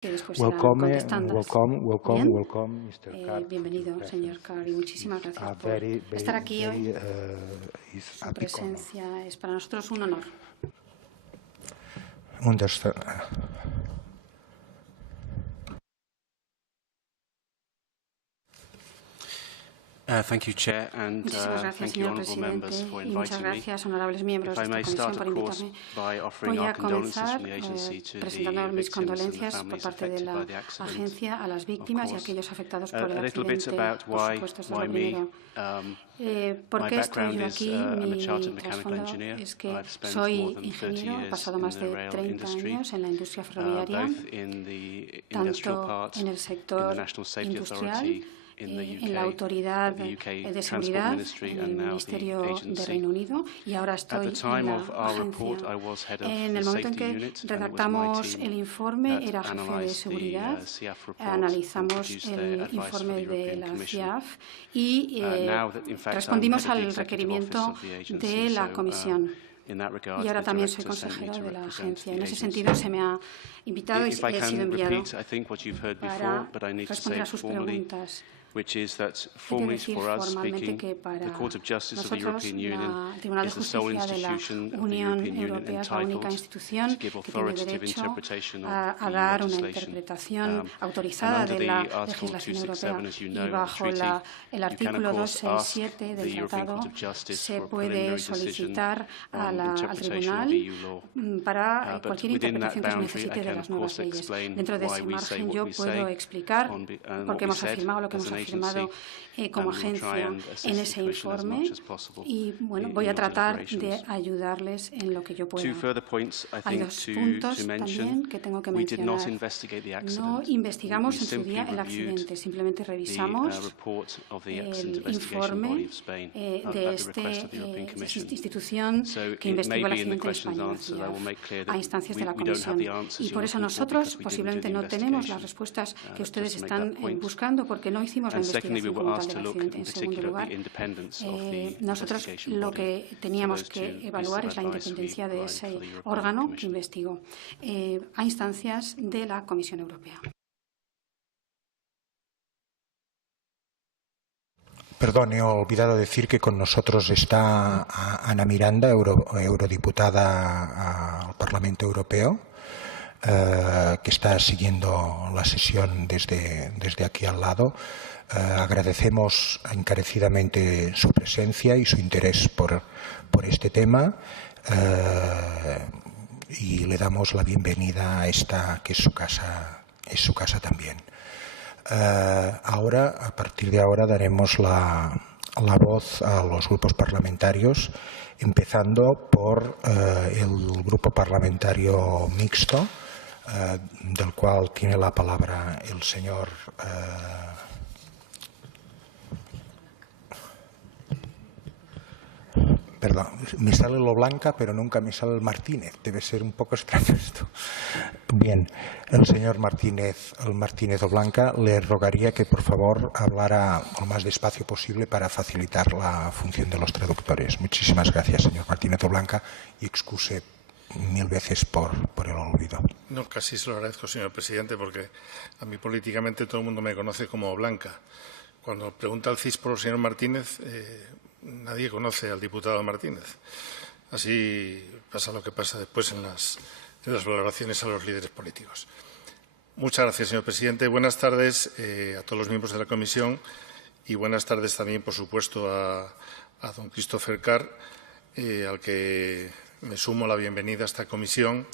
que después irán contestando. Welcome, Mr. Carr. Bienvenido, señor Carr, y muchísimas gracias por estar aquí hoy. Su presencia es para nosotros un honor. Thank you, Chair, and Muchísimas gracias, thank you, señor honourable presidente, members, for y muchas inviting me. gracias, honorables miembros If I de may esta start, comisión, of por course, invitarme. by offering Voy our a condolences comenzar from the agency to presentando the mis victims and the condolencias por families parte de affected la by the accident. agencia a las víctimas y a aquellos afectados por el A little bit accidente. about Por supuesto, esto es why lo me. primero. ¿Por My qué estoy background yo is aquí? I'm a Mi chartered mechanical trasfondo engineer. es que I've spent soy more than 30 ingeniero, he years pasado in más the de rail 30 industry, años en la industria ferroviaria, both in the industrial tanto part, en el in the sector National Safety industrial, Authority in the UK, en la Autoridad the UK de Transport Seguridad, Ministry, en el and now the Ministerio de agency. Reino Unido, y ahora At estoy the time en la of our report, agencia. I was head of En the el momento en safety que unit, and it was my redactamos team el informe, that era jefe de analysed seguridad, the CIAF report analizamos and produced their el advice for informe the de European la Commission. CIAF y Now that, in fact, respondimos I'm head of the al executive office requerimiento of the agency, de la so, Comisión. in that regard, Y ahora the también soy director sent me consejera to de la represent agencia. the En ese agency. sentido, se me ha invitado y If I he sido can enviado repeat, I think what you've heard before, para but I need to say responder a it sus formally, preguntas. which is that He de formally decir for us formalmente speaking, que para the Court of Justice of the nosotros European Union el Tribunal de is the sole Justicia de la institution of the Unión European Union Europea es la única entitled institución to give que tiene authoritative derecho interpretation a of the dar una legislation. interpretación And autorizada under de la the Article legislación europea. 267, as you know, Y of the bajo treaty, el you can, of artículo course, ask 267 the del European tratado, Court of Justice se for a puede preliminary decision solicitar on al interpretation Tribunal of EU law. para But cualquier within that interpretación que se boundary, I necesite de can, las of nuevas course, leyes. explain Dentro de why ese we say margen what yo we puedo say explicar and por what qué we hemos said afirmado lo que as hemos an afirmado agency, como and we'll try agencia and assist en the ese Commission as informe much as possible y bueno, in voy a your tratar de deliberations. ayudarles en lo que yo pueda. Two further points, I Hay think, dos puntos to también mention. que tengo que We did not mencionar. investigate the No accident. investigamos We en su simply día el reviewed accidente, simplemente the revisamos report of the Accident el Investigation Body informe of Spain de at the request of the European esta Commission. institución So que it investigó may el be in the accidente en questions España, and answers I will make clear a that instancias de la we don't have Comisión. the answers Y por you're eso looking for nosotros because we didn't do posiblemente the no tenemos las investigation. respuestas que Just ustedes to make están that point. buscando porque no hicimos la And secondly, we investigación were como tal asked to del look accidente. in En segundo particular lugar, at the independence of the nosotros investigation lo body. que teníamos So those que two pieces evaluar of es la advice we independencia de provided for ese the European órgano que Commission. investigó a instancias de la Comisión Europea. Perdón, he olvidado decir que con nosotros está Ana Miranda, eurodiputada al Parlamento Europeo, que está siguiendo la sesión desde aquí al lado. Agradecemos encarecidamente su presencia y su interés por este tema y le damos la bienvenida a esta, que es su casa también. Ahora, a partir de ahora, daremos la voz a los grupos parlamentarios, empezando por el grupo parlamentario mixto, del cual tiene la palabra el señor perdón, me sale lo Blanca, pero nunca me sale el Martínez. Debe ser un poco extraño esto. Bien, el señor Martínez o Blanca, le rogaría que por favor hablara lo más despacio posible para facilitar la función de los traductores. Muchísimas gracias, señor Martínez o Blanca, y excuse mil veces por el olvido. No, casi se lo agradezco, señor presidente, porque a mí políticamente todo el mundo me conoce como Blanca. Cuando pregunta el CIS por el señor Martínez, nadie conoce al diputado Martínez. Así pasa lo que pasa después en las valoraciones a los líderes políticos. Muchas gracias, señor presidente. Buenas tardes a todos los miembros de la comisión y buenas tardes también, por supuesto, a don Christopher Carr, al que me sumo la bienvenida a esta comisión.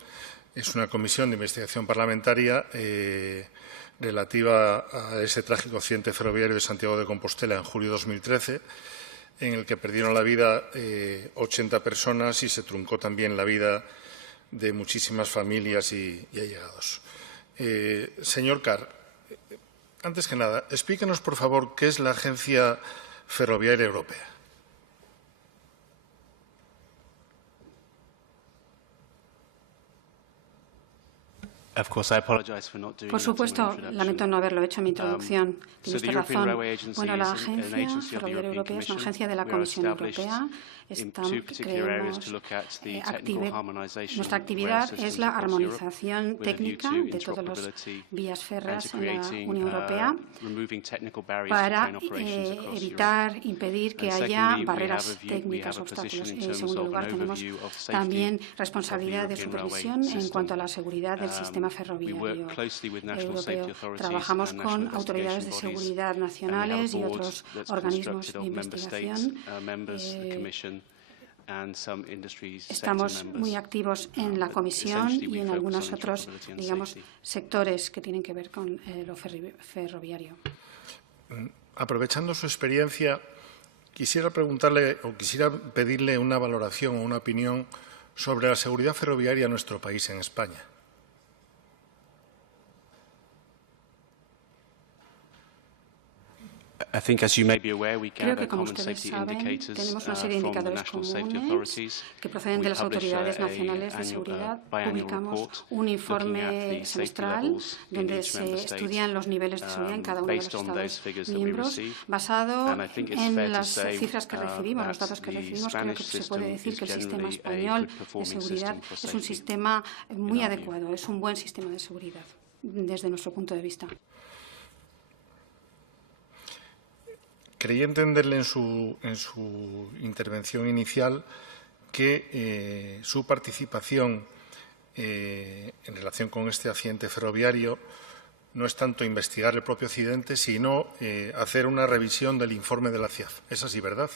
Es una comisión de investigación parlamentaria relativa a ese trágico accidente ferroviario de Santiago de Compostela en julio de 2013, en el que perdieron la vida 80 personas y se truncó también la vida de muchísimas familias y allegados. Señor Carr, antes que nada, explíquenos, por favor, qué es la Agencia Ferroviaria Europea. Por supuesto, lamento no haberlo hecho en mi introducción. Tiene usted razón. Bueno, la Agencia Ferroviaria Europea es una agencia de la Comisión Europea. Nuestra actividad es la armonización técnica de todas las vías férreas en la Unión Europea para impedir que haya barreras técnicas, obstáculos. En segundo lugar, tenemos también responsabilidad de supervisión en cuanto a la seguridad del sistema ferroviario europeo. Trabajamos con autoridades de seguridad nacionales y otros organismos de investigación. Estamos muy activos en la Comisión y en algunos otros, digamos, sectores que tienen que ver con lo ferroviario. Aprovechando su experiencia, quisiera preguntarle o quisiera pedirle una valoración o una opinión sobre la seguridad ferroviaria en nuestro país, en España. Creo que, como ustedes saben, tenemos una serie de indicadores comunes que proceden de las autoridades nacionales de seguridad. Publicamos un informe semestral donde se estudian los niveles de seguridad en cada uno de los Estados miembros. Basado en las cifras que recibimos, los datos que recibimos, creo que se puede decir que el sistema español de seguridad es un sistema muy adecuado, es un buen sistema de seguridad desde nuestro punto de vista. Creí entenderle en su intervención inicial que su participación en relación con este accidente ferroviario no es tanto investigar el propio accidente, sino hacer una revisión del informe de la CIAF. ¿Es así, verdad?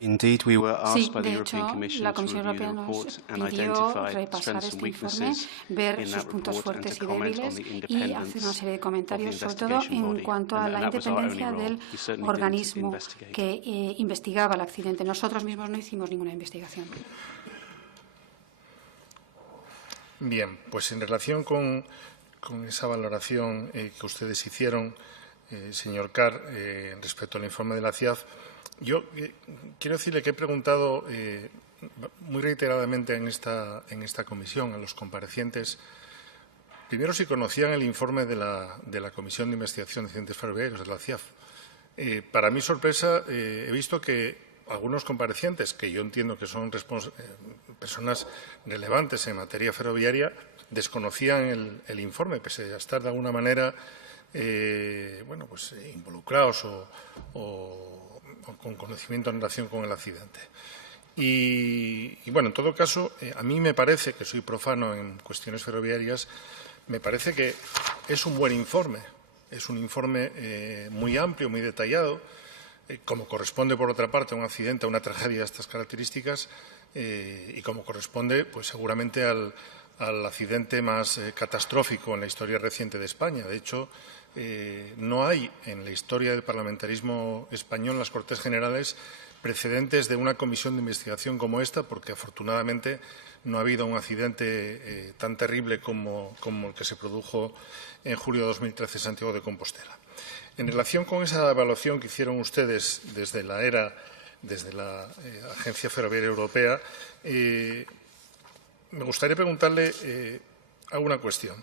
Sí, de hecho, la Comisión Europea nos pidió repasar este informe, ver sus puntos fuertes y débiles y hacer una serie de comentarios, sobre todo en cuanto a la independencia del organismo que investigaba el accidente. Nosotros mismos no hicimos ninguna investigación. Bien, pues en relación con esa valoración que ustedes hicieron, señor Carr, respecto al informe de la CIAF, yo quiero decirle que he preguntado muy reiteradamente en esta comisión a los comparecientes, primero si conocían el informe de la Comisión de Investigación de Accidentes Ferroviarios, de la CIAF. Para mi sorpresa, he visto que algunos comparecientes, que yo entiendo que son personas relevantes en materia ferroviaria, desconocían el informe, pese a estar de alguna manera involucrados o con conocimiento en relación con el accidente. Y bueno, en todo caso, a mí me parece, que soy profano en cuestiones ferroviarias, me parece que es un buen informe. Es un informe muy amplio, muy detallado, como corresponde, por otra parte, a un accidente, a una tragedia de estas características, y como corresponde, pues seguramente al accidente más catastrófico en la historia reciente de España. De hecho, no hay en la historia del parlamentarismo español, en las Cortes Generales, precedentes de una comisión de investigación como esta, porque afortunadamente no ha habido un accidente tan terrible como el que se produjo en julio de 2013 en Santiago de Compostela. En relación con esa evaluación que hicieron ustedes desde la Agencia Ferroviaria Europea, me gustaría preguntarle alguna cuestión.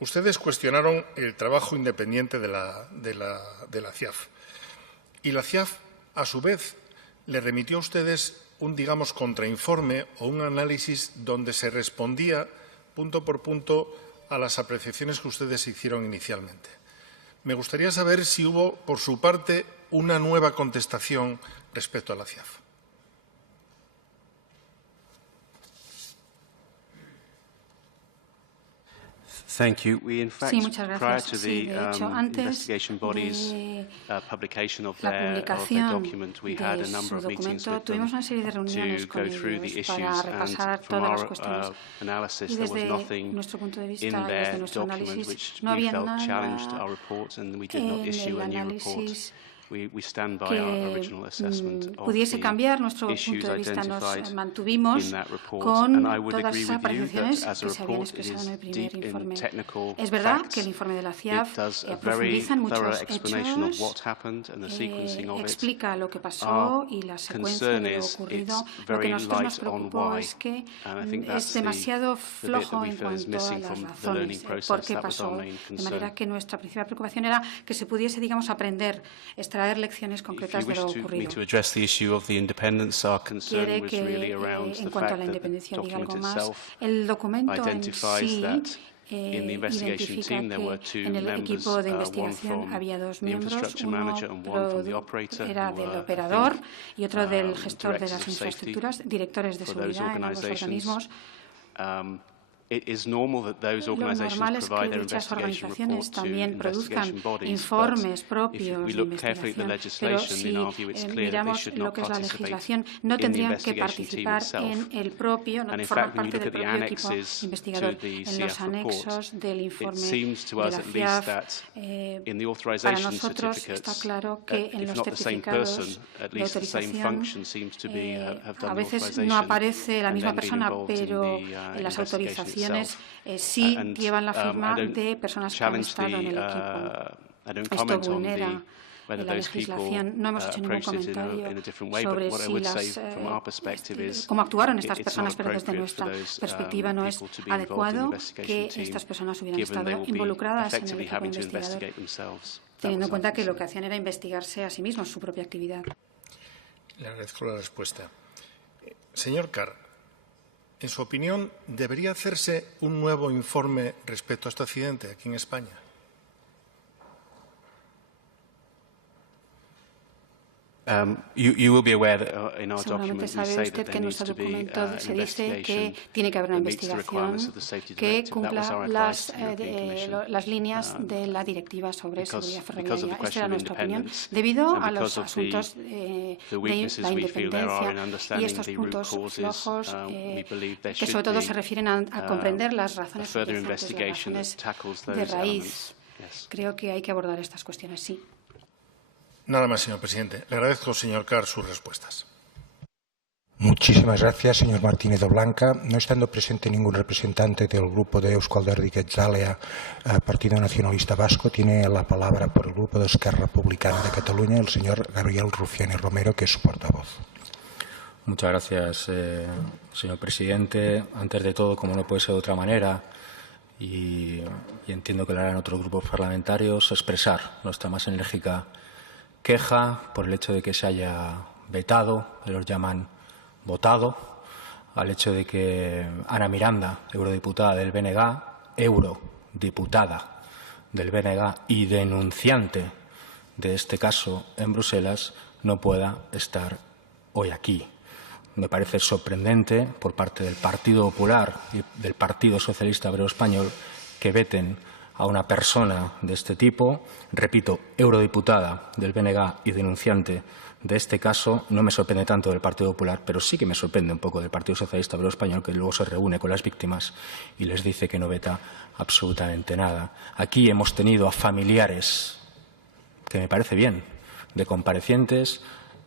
Ustedes cuestionaron el trabajo independiente de la CIAF. Y la CIAF, a su vez, le remitió a ustedes un, digamos, contrainforme o un análisis donde se respondía punto por punto a las apreciaciones que ustedes hicieron inicialmente. Me gustaría saber si hubo, por su parte, una nueva contestación respecto a la CIAF. Sí, muchas gracias. Sí, de hecho, antes de la publicación de su documento, tuvimos una serie de reuniones con ellos para repasar todas las cuestiones. Y desde nuestro punto de vista y desde nuestro análisis, no había nada en el análisis pudiese cambiar nuestro punto de vista. Nos mantuvimos con todas esas apreciaciones que se habían expresado en el primer informe. Es verdad que el informe de la CIAF profundiza en muchos hechos, explica lo que pasó y la secuencia de lo ocurrido. Lo que a nosotros nos preocupó es que es demasiado flojo en cuanto a las razones, por qué pasó. De manera que nuestra principal preocupación era que se pudiese, digamos, aprender, extraer lecciones concretas de lo ocurrido. Quiere que, en cuanto a la independencia, diga algo más. El documento en sí identifica que en el equipo de investigación había dos miembros, uno era del operador y otro del gestor de las infraestructuras, directores de seguridad en ambos organismos. Lo normal es que dichas organizaciones también produzcan informes propios de investigación, pero si miramos lo que es la legislación, no tendrían que participar en el propio, no formar parte del propio equipo investigador. En los anexos del informe de la CIAF, para nosotros está claro que en los certificados de autorización a veces no aparece la misma persona, pero en las autorizaciones sí llevan la firma de personas que han estado en el equipo. Esto vulnera la legislación. No hemos hecho ningún comentario sobre si cómo actuaron estas personas, pero desde nuestra perspectiva no es adecuado que estas personas hubieran estado involucradas en el equipo investigador, teniendo en cuenta que lo que hacían era investigarse a sí mismos, su propia actividad. Le agradezco la respuesta. Señor Carr, en su opinión, ¿debería hacerse un nuevo informe respecto a este accidente aquí en España? Seguramente sabe usted que en nuestro documento se dice que tiene que haber una investigación que cumpla las líneas de la Directiva sobre seguridad ferroviaria. Esta era nuestra opinión. Debido a los asuntos de la independencia y estos puntos flojos que sobre todo se refieren a comprender las razones subyacentes, las razones de raíz, creo que hay que abordar estas cuestiones, sí. Nada más, señor presidente. Le agradezco, señor Carr, sus respuestas. Muchísimas gracias, señor Martínez Blanca. No estando presente ningún representante del grupo de Eusko Alderdi Jeltzalea, Partido Nacionalista Vasco, tiene la palabra por el grupo de Esquerra Republicana de Cataluña el señor Gabriel Rufián Romero, que es su portavoz. Muchas gracias, señor presidente. Antes de todo, como no puede ser de otra manera, y entiendo que lo harán otros grupos parlamentarios, expresar nuestra más enérgica queja por el hecho de que se haya vetado, ellos llaman votado, al hecho de que Ana Miranda, eurodiputada del BNG, y denunciante de este caso en Bruselas, no pueda estar hoy aquí. Me parece sorprendente por parte del Partido Popular y del Partido Socialista Obrero Español que veten a una persona de este tipo, repito, eurodiputada del BNG y denunciante de este caso. No me sorprende tanto del Partido Popular, pero sí que me sorprende un poco del Partido Socialista Obrero Español, que luego se reúne con las víctimas y les dice que no veta absolutamente nada. Aquí hemos tenido a familiares, que me parece bien, de comparecientes,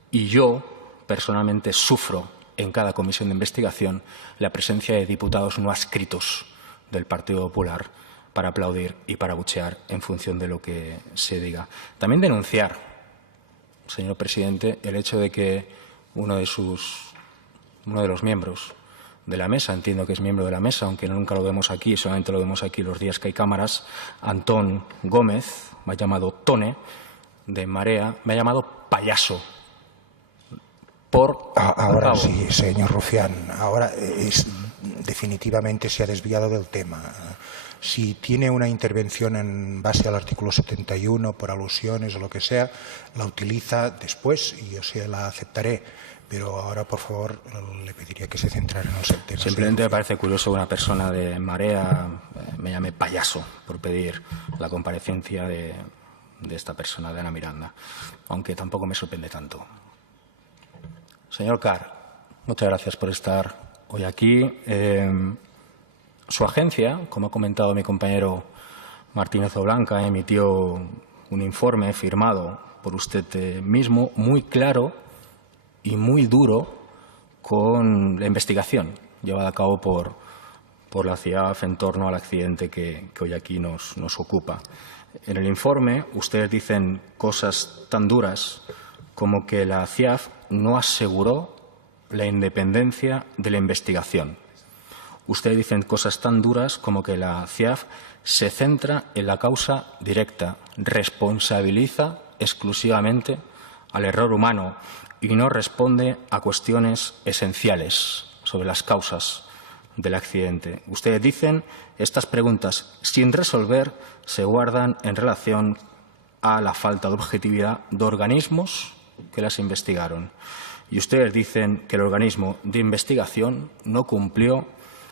y yo personalmente sufro en cada comisión de investigación la presencia de diputados no adscritos del Partido Popular para aplaudir y para abuchear en función de lo que se diga. También denunciar, señor presidente, el hecho de que uno de los miembros de la mesa, entiendo que es miembro de la mesa, aunque nunca lo vemos aquí, solamente lo vemos aquí los días que hay cámaras, Antón Gómez, me ha llamado Tone, de Marea, me ha llamado payaso. Ahora sí, señor Rufián, ahora definitivamente se ha desviado del tema. Si tiene una intervención en base al artículo 71 por alusiones o lo que sea, la utiliza después y yo se la aceptaré. Pero ahora, por favor, le pediría que se centrara en el tema. Simplemente me parece curioso que una persona de Marea me llame payaso por pedir la comparecencia de esta persona, de Ana Miranda, aunque tampoco me sorprende tanto. Señor Carr, muchas gracias por estar hoy aquí. Su agencia, como ha comentado mi compañero Martínez Blanca, emitió un informe firmado por usted mismo, muy claro y muy duro con la investigación llevada a cabo por la CIAF en torno al accidente que hoy aquí nos ocupa. En el informe ustedes dicen cosas tan duras como que la CIAF no aseguró la independencia de la investigación. Ustedes dicen cosas tan duras como que la CIAF se centra en la causa directa, responsabiliza exclusivamente al error humano y no responde a cuestiones esenciales sobre las causas del accidente. Ustedes dicen estas preguntas sin resolver se guardan en relación a la falta de objetividad de organismos que las investigaron. Y ustedes dicen que el organismo de investigación no cumplió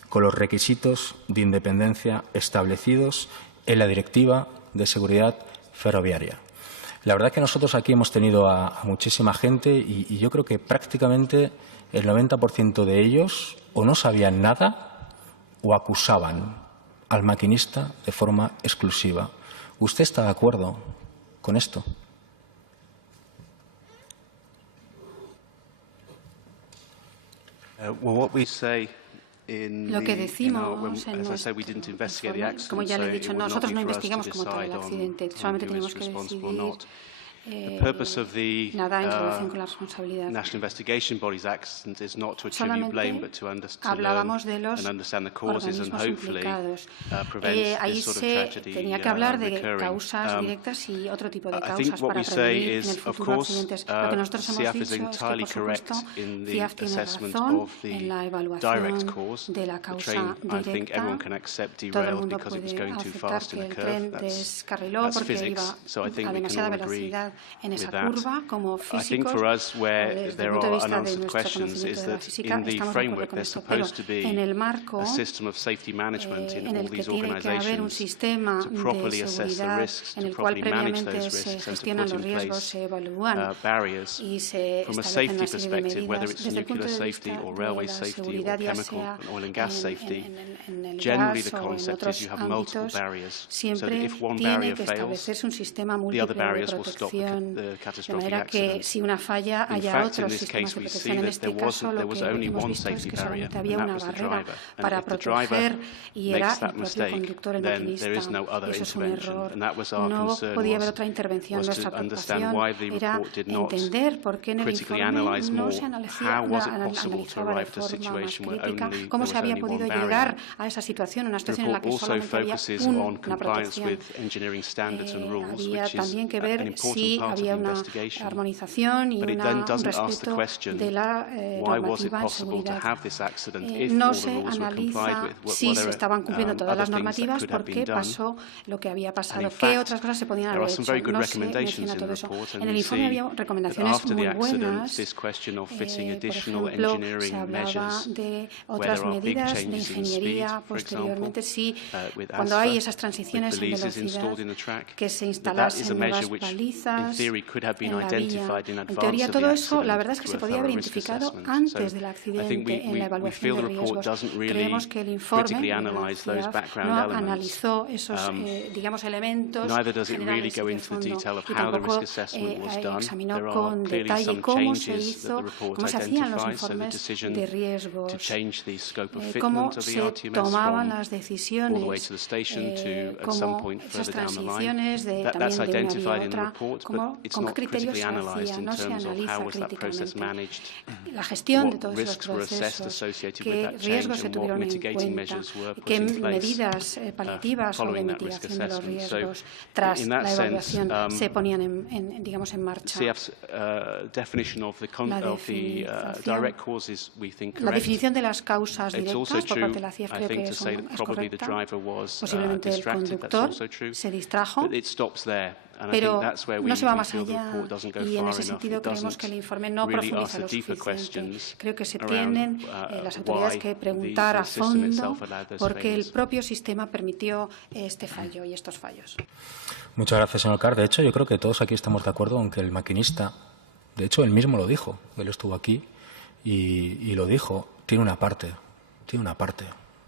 con los requisitos de independencia establecidos en la Directiva de Seguridad Ferroviaria. La verdad es que nosotros aquí hemos tenido a muchísima gente y yo creo que prácticamente el 90% de ellos o no sabían nada o acusaban al maquinista de forma exclusiva. ¿Usted está de acuerdo con esto? Lo que decimos en nuestro informe, como ya le he dicho, nosotros no investigamos como tal el accidente, solamente tenemos que decidir nada en relación con la responsabilidad. Solamente hablábamos de los organismos implicados. Ahí se tenía que hablar de causas directas y otro tipo de causas para prevenir en el futuro accidentes. Lo que nosotros hemos dicho es que, por supuesto, CIAF tiene razón en la evaluación de la causa directa. Todo el mundo puede aceptar que el tren descarriló porque iba a demasiada velocidad en esa curva. Como físicos, desde el punto de vista de nuestro conocimiento de la física, estamos de acuerdo con esto, pero en el marco en el que tiene que haber un sistema de seguridad en el cual previamente se gestionan los riesgos, se evalúan y se establecen una serie de medidas desde el punto de vista de la seguridad, ya sea en el gas o en otros ámbitos, siempre tiene que establecerse un sistema múltiple de protección, de manera que si una falla haya otros sistemas de protección. En este caso lo que hemos visto es que solamente había una barrera para proteger y era el propio conductor, el maquinista, y eso es un error. No podía haber otra intervención. Nuestra preocupación era entender por qué en el informe no se analizaba de forma más crítica cómo se había podido llegar a esa situación, una situación en la que solamente había una protección. Había también que ver si había una armonización y un respeto de la normativa en seguridad. No se analiza si se estaban cumpliendo todas las normativas, por qué pasó lo que había pasado, qué otras cosas se podían haber hecho. No se menciona todo eso. En el informe había recomendaciones muy buenas. Por ejemplo, se hablaba de otras medidas de ingeniería posteriormente, si cuando hay esas transiciones en velocidad, que se instalasen nuevas balizas en la vía. En teoría, todo eso, la verdad es que se podía haber identificado antes del accidente en la evaluación de riesgos. Creemos que el informe de la CIAF no analizó esos, digamos, elementos generales de fondo y tampoco examinó con detalle cómo se hizo, cómo se hacían los informes de riesgos, cómo se tomaban las decisiones, cómo esas transiciones también de una vía a otra, con qué criterios se hacía. No se analiza críticamente la gestión de todos los procesos, qué riesgos se tuvieron en cuenta, qué medidas paliativas o de mitigación de los riesgos tras la evaluación se ponían en marcha. La definición de las causas directas por parte de la CIAF creo que es correcta. Posiblemente el conductor se distrajo, pero no se va más allá y en ese sentido creemos que el informe no profundiza lo suficiente. Creo que se tienen las autoridades que preguntar a fondo por qué el propio sistema permitió este fallo y estos fallos. Muchas gracias, señor Carr. De hecho, yo creo que todos aquí estamos de acuerdo en que el maquinista, de hecho, él mismo lo dijo, él estuvo aquí y lo dijo, tiene una parte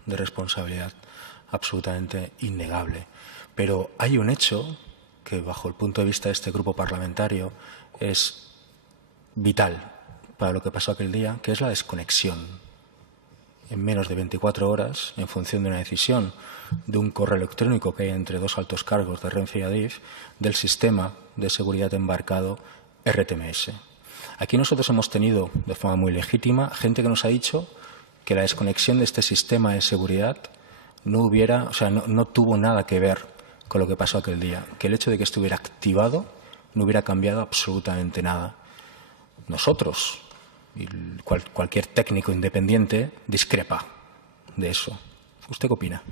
de responsabilidad absolutamente innegable. Pero hay un hecho que bajo el punto de vista de este grupo parlamentario es vital para lo que pasó aquel día, que es la desconexión en menos de 24 horas, en función de una decisión de un correo electrónico que hay entre dos altos cargos de Renfe y Adif, del sistema de seguridad embarcado RTMS. Aquí nosotros hemos tenido, de forma muy legítima, gente que nos ha dicho que la desconexión de este sistema de seguridad no tuvo nada que ver con lo que pasó aquel día, que el hecho de que estuviera activado no hubiera cambiado absolutamente nada. Nosotros, y cualquier técnico independiente, discrepa de eso. ¿Usted qué opina?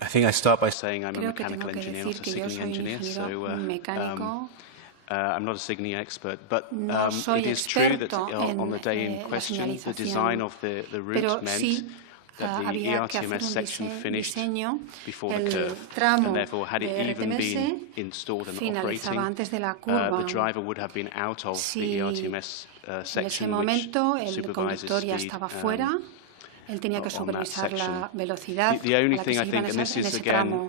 I think I start by saying I'm a Creo que mechanical tengo que engineer, not decir a que yo signaling soy engineer. So ingeniero mecánico. I'm not a signaling expert, but No soy it is true that experto on the day in en la question, the señalización, design of the route pero meant sí that the había que hacer ERTMS un section finished diseño. before the El curve, tramo and therefore, had it de even been RTMS installed and finalizaba operating, antes de la curva. the driver would have been out of Si the ERTMS en ese section, which momento el supervises conductor ya speed. estaba fuera, él tenía que on that supervisar la section. velocidad The only a la que thing se I iba think, en and this is ese again, tramo.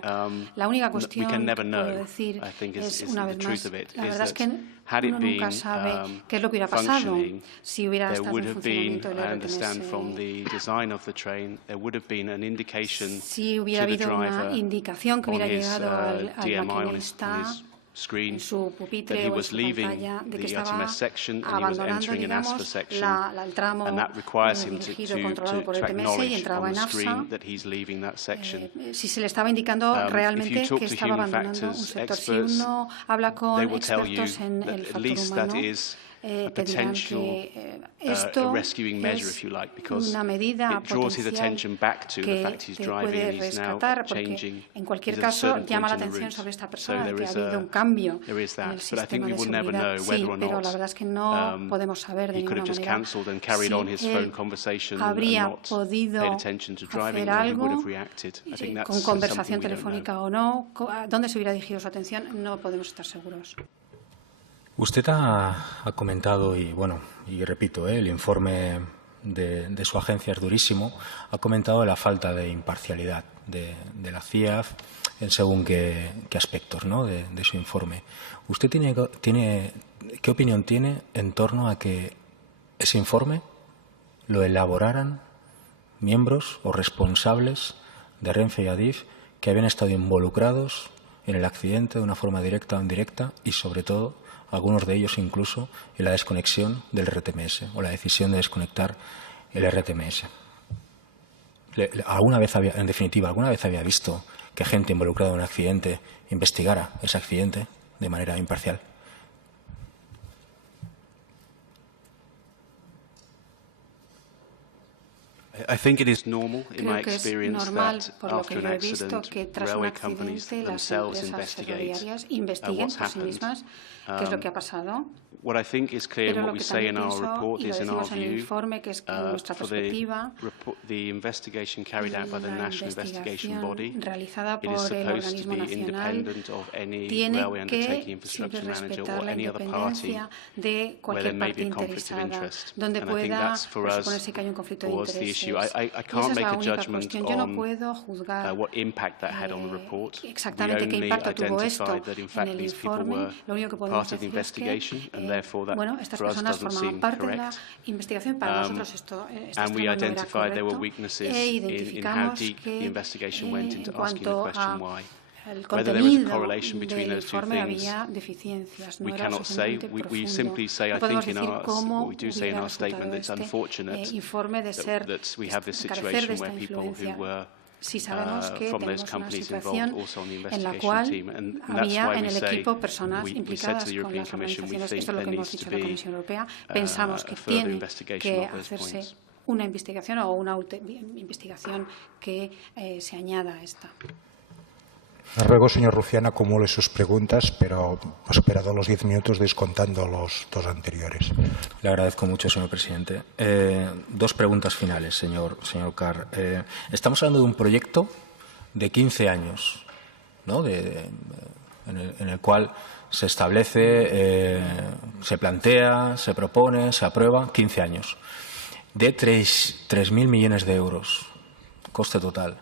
La única we cuestión can que never puedo know, decir I think es, is una the vez truth más, of it, la is verdad es that que had it uno nunca been sabe qué es lo que hubiera pasado functioning, si hubiera there estado would en have been, funcionamiento el I understand from RTMS. the design of the train, there would have been an indication Si hubiera to the habido una driver indicación que hubiera on his llegado al DMI, on his maquinista screen, en su that pupitre he o en was su leaving pantalla de que the estaba ERTMS section and he was abandonando, entering an ASFA digamos, section, el tramo and that requires him dirigido, controlado por to RTMS y acknowledge entraba on en the ASFA. screen that he's leaving that section. Si se le estaba indicando If realmente you talk que to estaba human abandonando un factors sector. Si experts, uno habla con they will tell you expertos en that el at factor least that humano, is a te dirán potential que esto rescuing measure, es if you like, because una medida it draws his potencial attention back to the que fact he's te driving puede and he's now rescatar, porque changing. en cualquier He's at a caso certain llama la point in the atención route. sobre esta So persona de there que ha is habido un cambio there is en that, el but I think sistema we de will never seguridad. know Sí, whether or pero not la verdad es que no podemos saber de he could ninguna have just manera cancelled and carried on his si phone él conversation and habría not podido paid attention to driving, hacer or he would algo have reacted. I think that's con something conversación we don't know. telefónica o no, a dónde se hubiera dirigido su atención, no podemos estar seguros. Usted ha comentado, y repito, el informe de su agencia es durísimo, ha comentado la falta de imparcialidad de la CIAF en según qué aspectos, ¿no?, de su informe. ¿Usted qué opinión tiene en torno a que ese informe lo elaboraran miembros o responsables de Renfe y Adif que habían estado involucrados en el accidente de una forma directa o indirecta y, sobre todo, algunos de ellos incluso en la desconexión del RTMS o la decisión de desconectar el RTMS? ¿Alguna vez había visto que gente involucrada en un accidente investigara ese accidente de manera imparcial? I think it is normal, in my Creo que es experience, normal, that por lo que after yo an he visto, accident, que tras un railway companies accidente las themselves empresas investigate ferroviarias investiguen what's por sí happened. mismas qué es lo que ha pasado. What I think is clear, Pero and lo what we que say también in our pienso, report y lo is, in our decimos en el view, informe, que es que en nuestra for perspectiva, the investigation carried out by the la National Investigation Body, investigación realizada it is por el supposed to organismo be nacional independent of any tiene railway undertaking que infrastructure siempre manager respetar or la any other party independencia de where there cualquier may parte be a conflict of interesada, interest. donde And I think pueda that's for us suponerse que hay un conflicto de was the intereses. issue. I Y esa can't es make la a única judgment cuestión. Yo no on puedo juzgar what impact that had on the report. exactamente We qué only impacto tuvo esto identified that in en fact el these people informe. were Lo único que podemos part of the decir es que investigation, and therefore that estas for us personas doesn't formaban seem parte de la correct. investigación. Para nosotros esto And we no era identified there were correcto. weaknesses E in how identificamos deep the que investigation went into en asking the cuanto question a why. el Whether there was a contenido correlation between del those two informe things, había deficiencias, no we era cannot say. suficientemente We profundo. simply say, No I podemos think, in decir our, cómo what we do say in hubiera our statement, that it's resultado unfortunate informe de ser that we have this carecer de situation esta where people influencia. who were Si sabemos que from those tenemos una companies involved situación also on the en la investigation cual team, and that's había why en we el say equipo personas we said implicadas to the con European las Commission, we organizaciones. think Esto es lo que there hemos needs dicho to a la be Comisión Europea. Pensamos que further tiene investigation que of those hacerse points. una investigación o una investigación que se añada a esta. Le ruego, señor Rufián, acumule sus preguntas, pero he esperado los 10 minutos descontando los dos anteriores. Le agradezco mucho, señor presidente. Dos preguntas finales, señor Carr. Estamos hablando de un proyecto de 15 años, ¿no?, en el cual se establece, se plantea, se propone, se aprueba 15 años, de 3.000 millones de euros. coste total,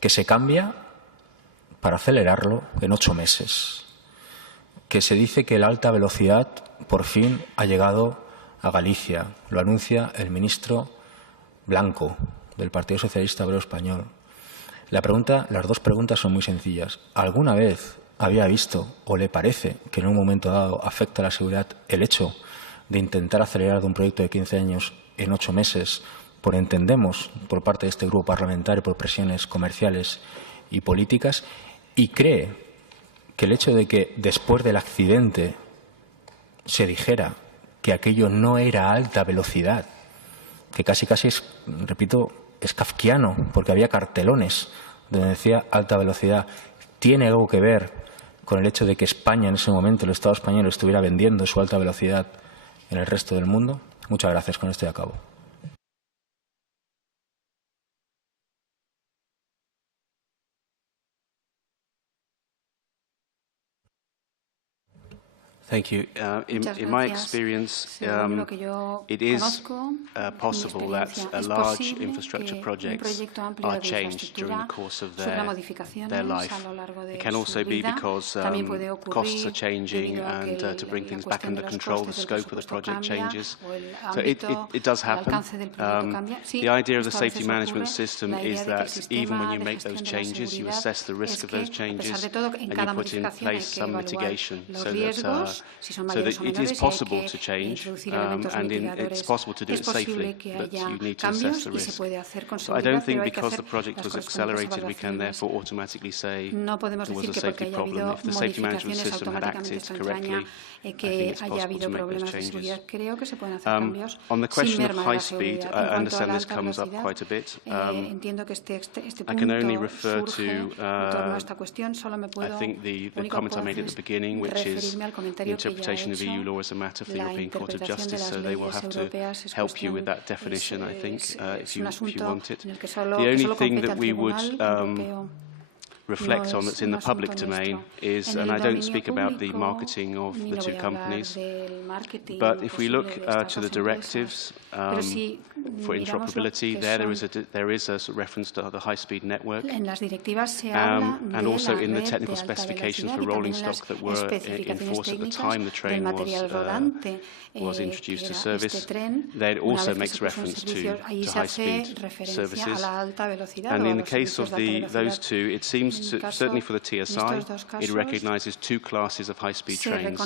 que se cambia para acelerarlo en 8 meses, que se dice que la alta velocidad por fin ha llegado a Galicia, lo anuncia el ministro Blanco del Partido Socialista Obrero Español. Las dos preguntas son muy sencillas. ¿Alguna vez había visto o le parece que en un momento dado afecta a la seguridad el hecho de intentar acelerar de un proyecto de 15 años en 8 meses, entendemos, por parte de este grupo parlamentario, por presiones comerciales y políticas? ¿Y cree que el hecho de que después del accidente se dijera que aquello no era alta velocidad, que casi es, repito, es kafkiano, porque había cartelones donde decía alta velocidad, tiene algo que ver con el hecho de que España en ese momento, el Estado español, estuviera vendiendo su alta velocidad en el resto del mundo? Muchas gracias. Con esto ya acabo. Thank you. In my experience, it is possible that a large infrastructure projects are changed during the course of their life. It can also be because costs are changing and to bring things back under control, the scope of the project changes. So it does happen. The idea of the safety management system is that even when you make those changes, you assess the risk of those changes and you put in place some mitigation so that it is possible to change and it's possible to do it safely, but you need to assess the risk. So I don't think because the project was accelerated we can therefore automatically say there was a safety problem. If the safety management system had acted correctly, I think it's possible to make those changes. On the question of high speed, I understand this comes up quite a bit. I can only refer to, I think, the comment I made at the beginning, which is the interpretation of EU law as a matter for the European Court of Justice, so they will have to help you with that definition, I think, if you want it. The only thing that we would reflect on that's in the public domain is, and I don't speak about the marketing of the two companies, but if we look to the directives for interoperability, there is a reference to the high-speed network, and also in the technical specifications for rolling stock that were in force at the time the train was introduced to service, there it also makes reference to high-speed services. And in the case of those two, it seems certainly for the TSI, it recognises two classes of high-speed trains.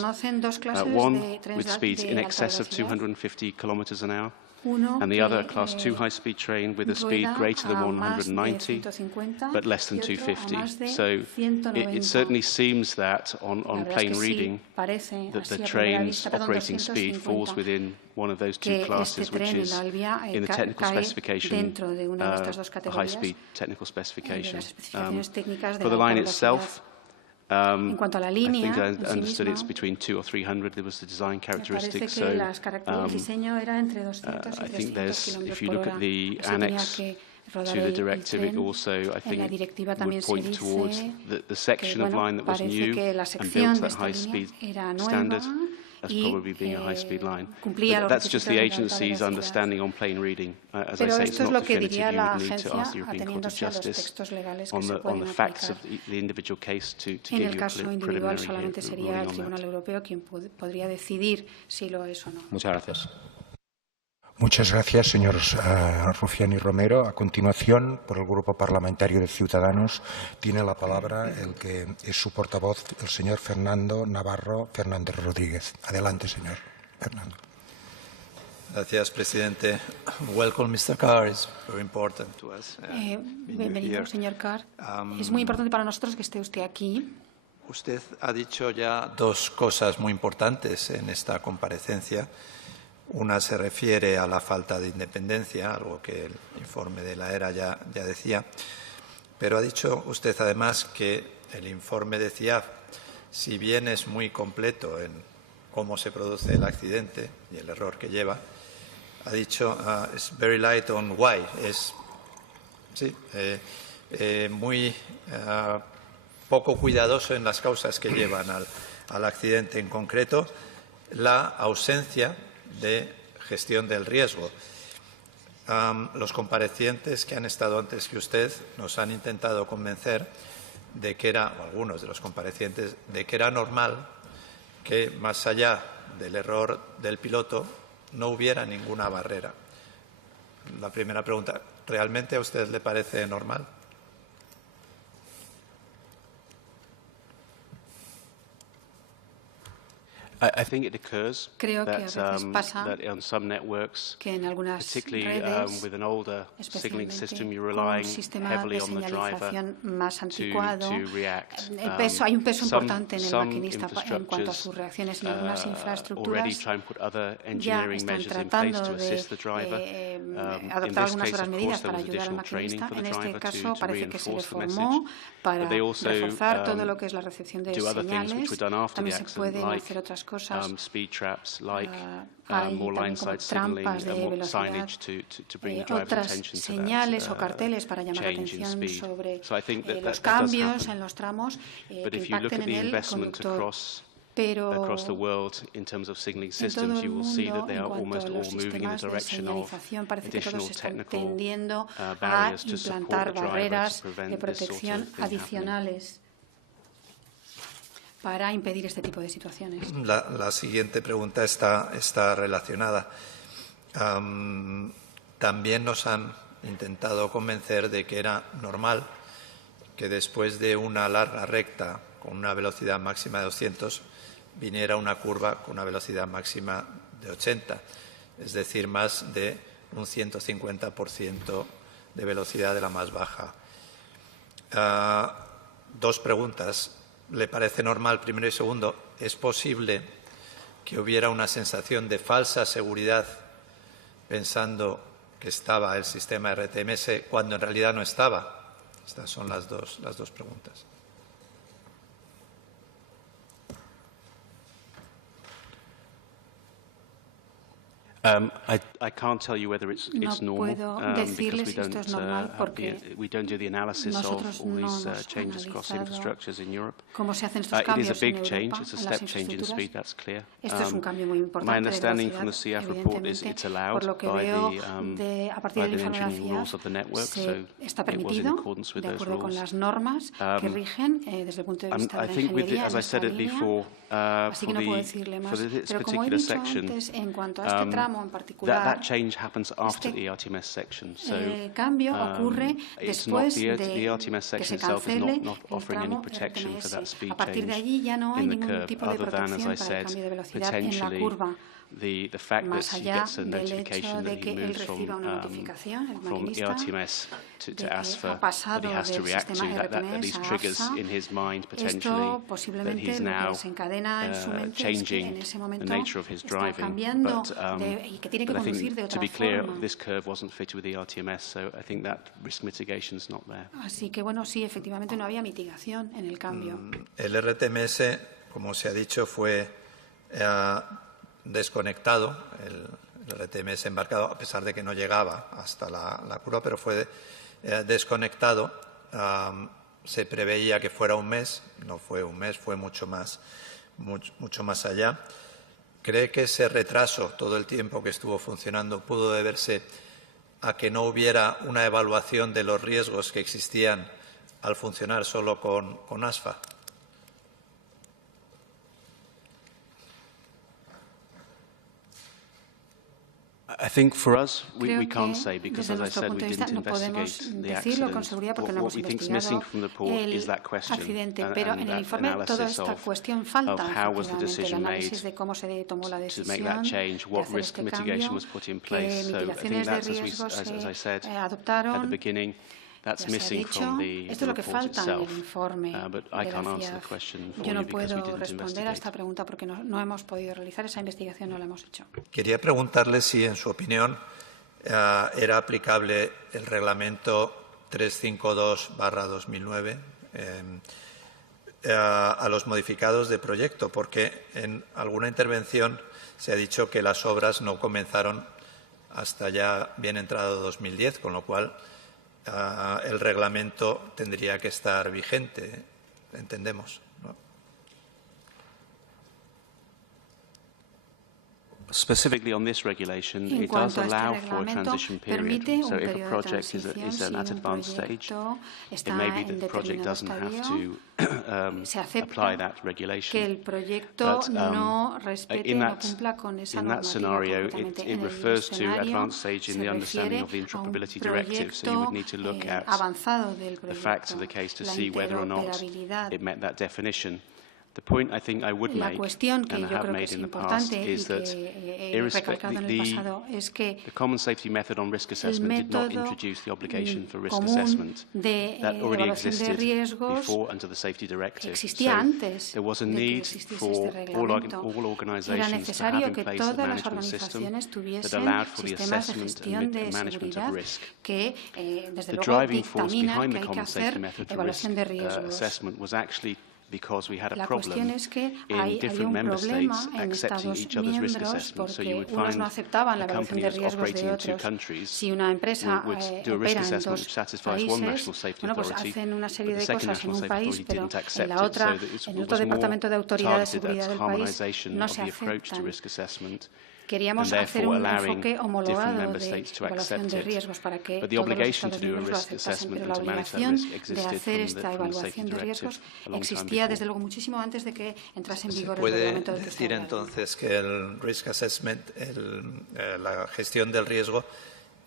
One with speeds in excess of 250 kilometres an hour, and the other Class 2 high-speed train with a speed greater than 190, but less than 250. So it certainly seems that on plain reading that the train's operating speed falls within one of those two classes, which is in the technical specification, a high-speed technical specification. For the line itself, I think I understood it's between 200 or 300. There was the design characteristics. So I think there's, if you look at the annex to the directive, it also, I think, would point towards the section of line that was new and built to that high-speed standard as probably being a high-speed line. But that's just the agency's understanding on plain reading. As I say, it's not definitive. You would need to ask the European Court of Justice on the facts of the individual case to give you a preliminary ruling on that. Muchas gracias. Muchas gracias, señores Rufián y Romero. A continuación, por el Grupo Parlamentario de Ciudadanos, tiene la palabra el que es su portavoz, el señor Fernando Navarro Fernández Rodríguez. Adelante, señor Fernando. Gracias, presidente. Welcome, Mr. Carr. It's very important to us. Bienvenido, señor Carr. Es muy importante para nosotros que esté usted aquí. Usted ha dicho ya dos cosas muy importantes en esta comparecencia. Una se refiere a la falta de independencia, algo que el informe de la ERA ya decía, pero ha dicho usted además que el informe de CIAF, si bien es muy completo en cómo se produce el accidente y el error que lleva, ha dicho es very light on why, es muy poco cuidadoso en las causas que llevan al accidente, en concreto la ausencia de gestión del riesgo. Los comparecientes que han estado antes que usted nos han intentado convencer de que era, o algunos de los comparecientes, de que era normal que, más allá del error del piloto, no hubiera ninguna barrera. La primera pregunta, ¿realmente a usted le parece normal? Creo que a veces pasa que en algunas redes, especialmente con un sistema de señalización más anticuado, hay un peso importante en el maquinista en cuanto a sus reacciones. En algunas infraestructuras ya están tratando de adoptar algunas otras medidas para ayudar al maquinista. En este caso parece que se le formó para reforzar todo lo que es la recepción de señales. También se pueden hacer otras cosas. Hay también como trampas de velocidad, otras señales o carteles para llamar la atención sobre los cambios en los tramos que impacten en el conductor. Pero en todo el mundo, en cuanto a los sistemas de señalización, parece que todos están tendiendo a implantar barreras de protección adicionales para impedir este tipo de situaciones. La siguiente pregunta está relacionada. También nos han intentado convencer de que era normal que después de una larga recta con una velocidad máxima de 200 viniera una curva con una velocidad máxima de 80, es decir, más de un 150% de velocidad de la más baja. Dos preguntas. ¿Le parece normal, primero y segundo? ¿Es posible que hubiera una sensación de falsa seguridad pensando que estaba el sistema RTMS cuando en realidad no estaba? Estas son las dos preguntas. No puedo decirles si esto es normal porque nosotros no hemos analizado cómo se hacen estos cambios en Europa, en las infraestructuras. Esto es un cambio muy importante de velocidad, evidentemente. Por lo que veo, a partir del informe de la FIA, está permitido, de acuerdo con las normas que rigen desde el punto de vista de la ingeniería en esta línea. Así que no puedo decirle más. Pero como he dicho antes, en cuanto a este tramo en particular, el cambio ocurre después de que se cancele el tramo RTMS. A partir de allí ya no hay ningún tipo de protección para el cambio de velocidad en la curva. Más allá del hecho de que él reciba una notificación, el maquinista, de que ha pasado del sistema RTMS a AFSA, esto posiblemente lo que desencadena en su mente es que en ese momento está cambiando y que tiene que conducir de otra forma. Así que, bueno, sí, efectivamente no había mitigación en el cambio. El RTMS, como se ha dicho, fue desconectado, el RTMS embarcado, a pesar de que no llegaba hasta la curva, pero fue desconectado. Se preveía que fuera un mes, no fue un mes, fue mucho más allá. ¿Cree que ese retraso, todo el tiempo que estuvo funcionando, pudo deberse a que no hubiera una evaluación de los riesgos que existían al funcionar solo con ASFA? Creo que desde nuestro punto de vista no podemos decirlo con seguridad porque no hemos investigado el accidente, pero en el informe toda esta cuestión falta, efectivamente, el análisis de cómo se tomó la decisión de hacer este cambio, qué mitigaciones de riesgos se adoptaron. Ya se ha dicho, esto es lo que falta en el informe de la FIA. Yo no puedo responder a esta pregunta porque no hemos podido realizar esa investigación, no la hemos hecho. Quería preguntarle si, en su opinión, era aplicable el reglamento 352/2009 a los modificados de proyecto, porque en alguna intervención se ha dicho que las obras no comenzaron hasta ya bien entrado 2010, con lo cual el reglamento tendría que estar vigente, entendemos, ¿no? Specifically on this regulation, it does allow for a transition period. So if a project is at an advanced stage, it may be that the project doesn't have to apply that regulation. But in that scenario, it refers to advanced stage in the understanding of the interoperability directive. So you would need to look at the facts of the case to see whether or not it met that definition. The point I think I would make, and I have made in the past, is that the common safety method on risk assessment did not introduce the obligation for risk assessment. That already existed before under the safety directive. So there was a need for all organizations to have in place a management system that allowed for the assessment and management of risk. The driving force behind the common safety method for risk assessment was actually because we had a problem in different member states accepting each other's risk assessment. So you would find a company that's operating in two countries would do a risk assessment which satisfies one national safety authority, but the second national safety authority didn't accept it. So it was more targeted at harmonisation of the approach to risk assessment. Queríamos hacer un enfoque homologado de evaluación de riesgos para que todos los Estados miembros lo aceptasen, pero la obligación de hacer esta evaluación de riesgos existía desde luego muchísimo antes de que entrase en vigor el reglamento del que ¿Puede decir entonces que el risk assessment, la gestión del riesgo,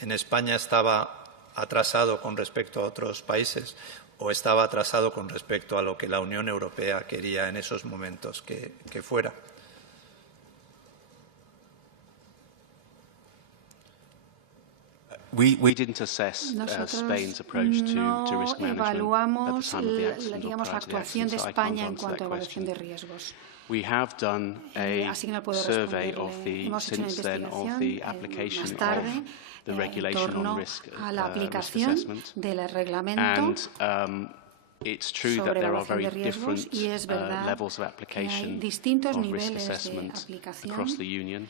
en España estaba atrasado con respecto a otros países o estaba atrasado con respecto a lo que la Unión Europea quería en esos momentos que fuera? We didn't assess Spain's approach to risk management at the time of the accident or prior to the accident, so I can't answer that question. We have done a survey of since then of the application of the regulation on risk assessment, and it's true that there are very different levels of application of risk assessment across the Union.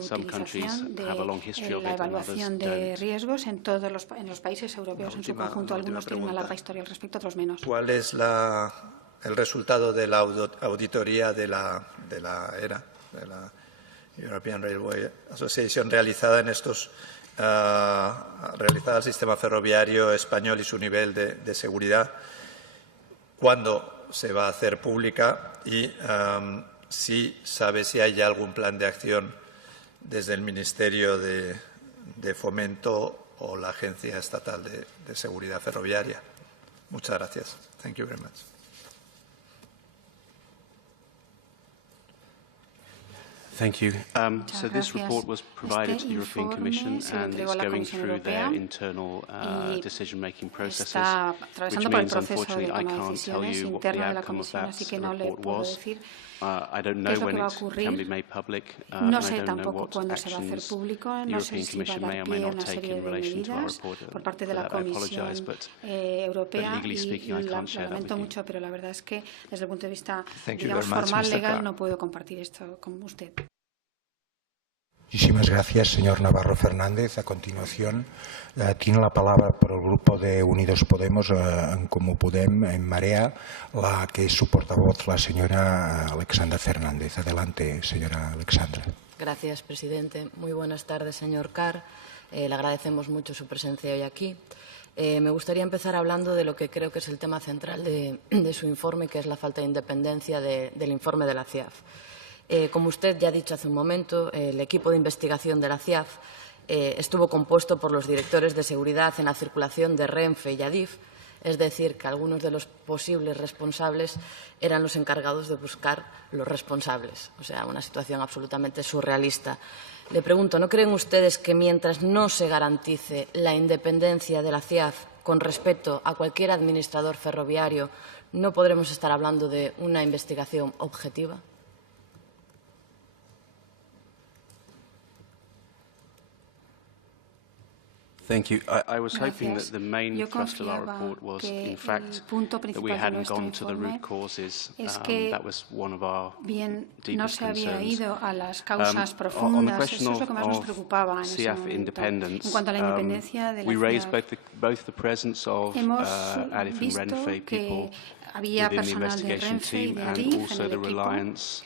Some countries have a long history of it and others don't. En los países europeos en su conjunto, algunos tienen una larga historia al respecto, otros menos. ¿Cuál es el resultado de la auditoría de la ERA, de la European Railway Association, realizada en realizada al sistema ferroviario español y su nivel de seguridad? ¿Cuándo se va a hacer pública? Y si sabe si hay ya algún plan de acción desde el Ministerio de Fomento o la Agencia Estatal de Seguridad Ferroviaria. Muchas gracias. Thank you very much. Thank you. So this report was provided to the European Commission and it's going through their internal decision-making processes, which means, unfortunately, I can't tell you what the outcome of that report was. I don't know when it can be made public. No sé tampoco cuándo se va a hacer público. No sé si va a dar pie a una serie de medidas por parte de la Comisión Europea y lo lamento mucho, pero la verdad es que desde el punto de vista formal, legal, no puedo compartir esto con usted. Muchísimas gracias, señor Navarro Fernández. A continuación, tiene la palabra por el grupo de Unidos Podemos, en Comú Podem, en Marea, la que es su portavoz, la señora Alexandra Fernández. Adelante, señora Alexandra. Gracias, presidente. Muy buenas tardes, señor Carr. Le agradecemos mucho su presencia hoy aquí. Me gustaría empezar hablando de lo que creo que es el tema central de su informe, que es la falta de independencia del informe de la CIAF. Como usted ya ha dicho hace un momento, el equipo de investigación de la CIAF estuvo compuesto por los directores de seguridad en la circulación de Renfe y Adif, es decir, que algunos de los posibles responsables eran los encargados de buscar los responsables. O sea, una situación absolutamente surrealista. Le pregunto, ¿no creen ustedes que mientras no se garantice la independencia de la CIAF con respecto a cualquier administrador ferroviario, no podremos estar hablando de una investigación objetiva? Thank you. I was hoping that the main thrust of our report was, in fact, that we hadn't gone to the root causes. That was one of our deepest concerns. On the question of CIAF independence, we raised both the presence of Adif and Renfe people within the investigation team and also the reliance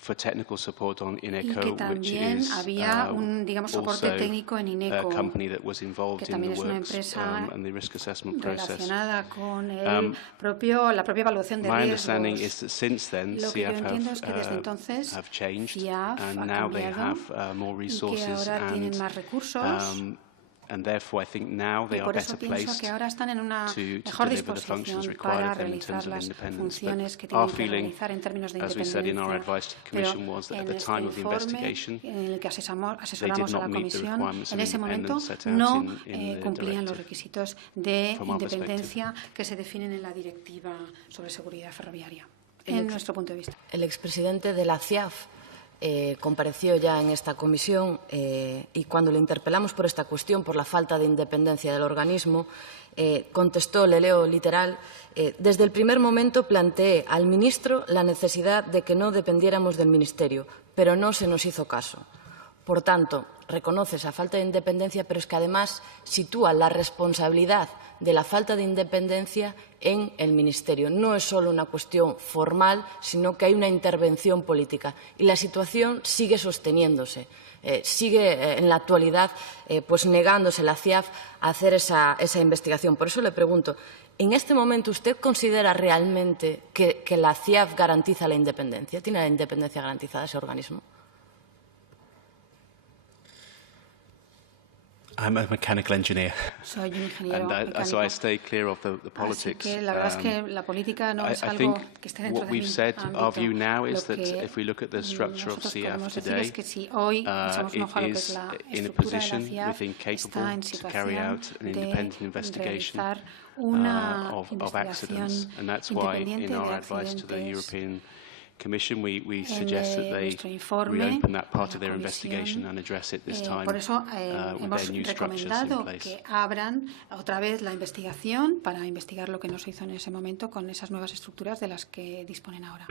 for technical support in y ECHO, que which también is había un, digamos, soporte técnico en a INECO, company that was que involved in también the es una works empresa and the risk assessment process. relacionada con la propia evaluación de My riesgos. understanding is that since then, Lo que yo CF entiendo es que desde entonces have changed, CIAF and ha now they cambiado have more y que resources, ahora tienen más recursos. And therefore, I think now they Y are por better eso pienso placed que ahora están en una to mejor deliver the functions disposición required para of them in realizar terms of las independence. funciones But que our tienen que feeling, realizar en términos de as we said in our independencia. advice to the Pero Commission, was that at en the este time of the informe investigation, en el que they asesoramos did a la not meet the Comisión, requirements en of ese momento independence set out no in the cumplían los directive. requisitos de From our independencia que se definen en la Directiva sobre Seguridad Ferroviaria, en nuestro punto de vista. El expresidente de la CIAF compareció ya en esta comisión y cuando le interpelamos por esta cuestión, por la falta de independencia del organismo, contestó, le leo literal, desde el primer momento planteé al ministro la necesidad de que no dependiéramos del ministerio, pero no se nos hizo caso. Por tanto, reconoce esa falta de independencia, pero es que además sitúa la responsabilidad de la falta de independencia en el Ministerio. No es solo una cuestión formal, sino que hay una intervención política. Y la situación sigue sosteniéndose. Sigue en la actualidad pues negándose la CIAF a hacer esa investigación. Por eso le pregunto, ¿en este momento usted considera realmente que la CIAF garantiza la independencia? ¿Tiene la independencia garantizada ese organismo? I'm a mechanical engineer. Soy un ingeniero mecánico. So I stay clear of the politics. Así que la verdad es que la política no es algo que esté dentro de mi ámbito. Our view now is that if we look at the structure of CF today, es que si hoy echamos un ojo a lo que es la in a estructura de position la CIAF, capable to carry out an independent investigation of accidents, and that's why in our advice to the European Commission, we suggest that they reopen that part of their investigation and address it this time por eso with hemos their new structures in recomendado place. que abran otra vez la investigación para investigar lo que no se hizo en ese momento con esas nuevas estructuras de las que disponen ahora.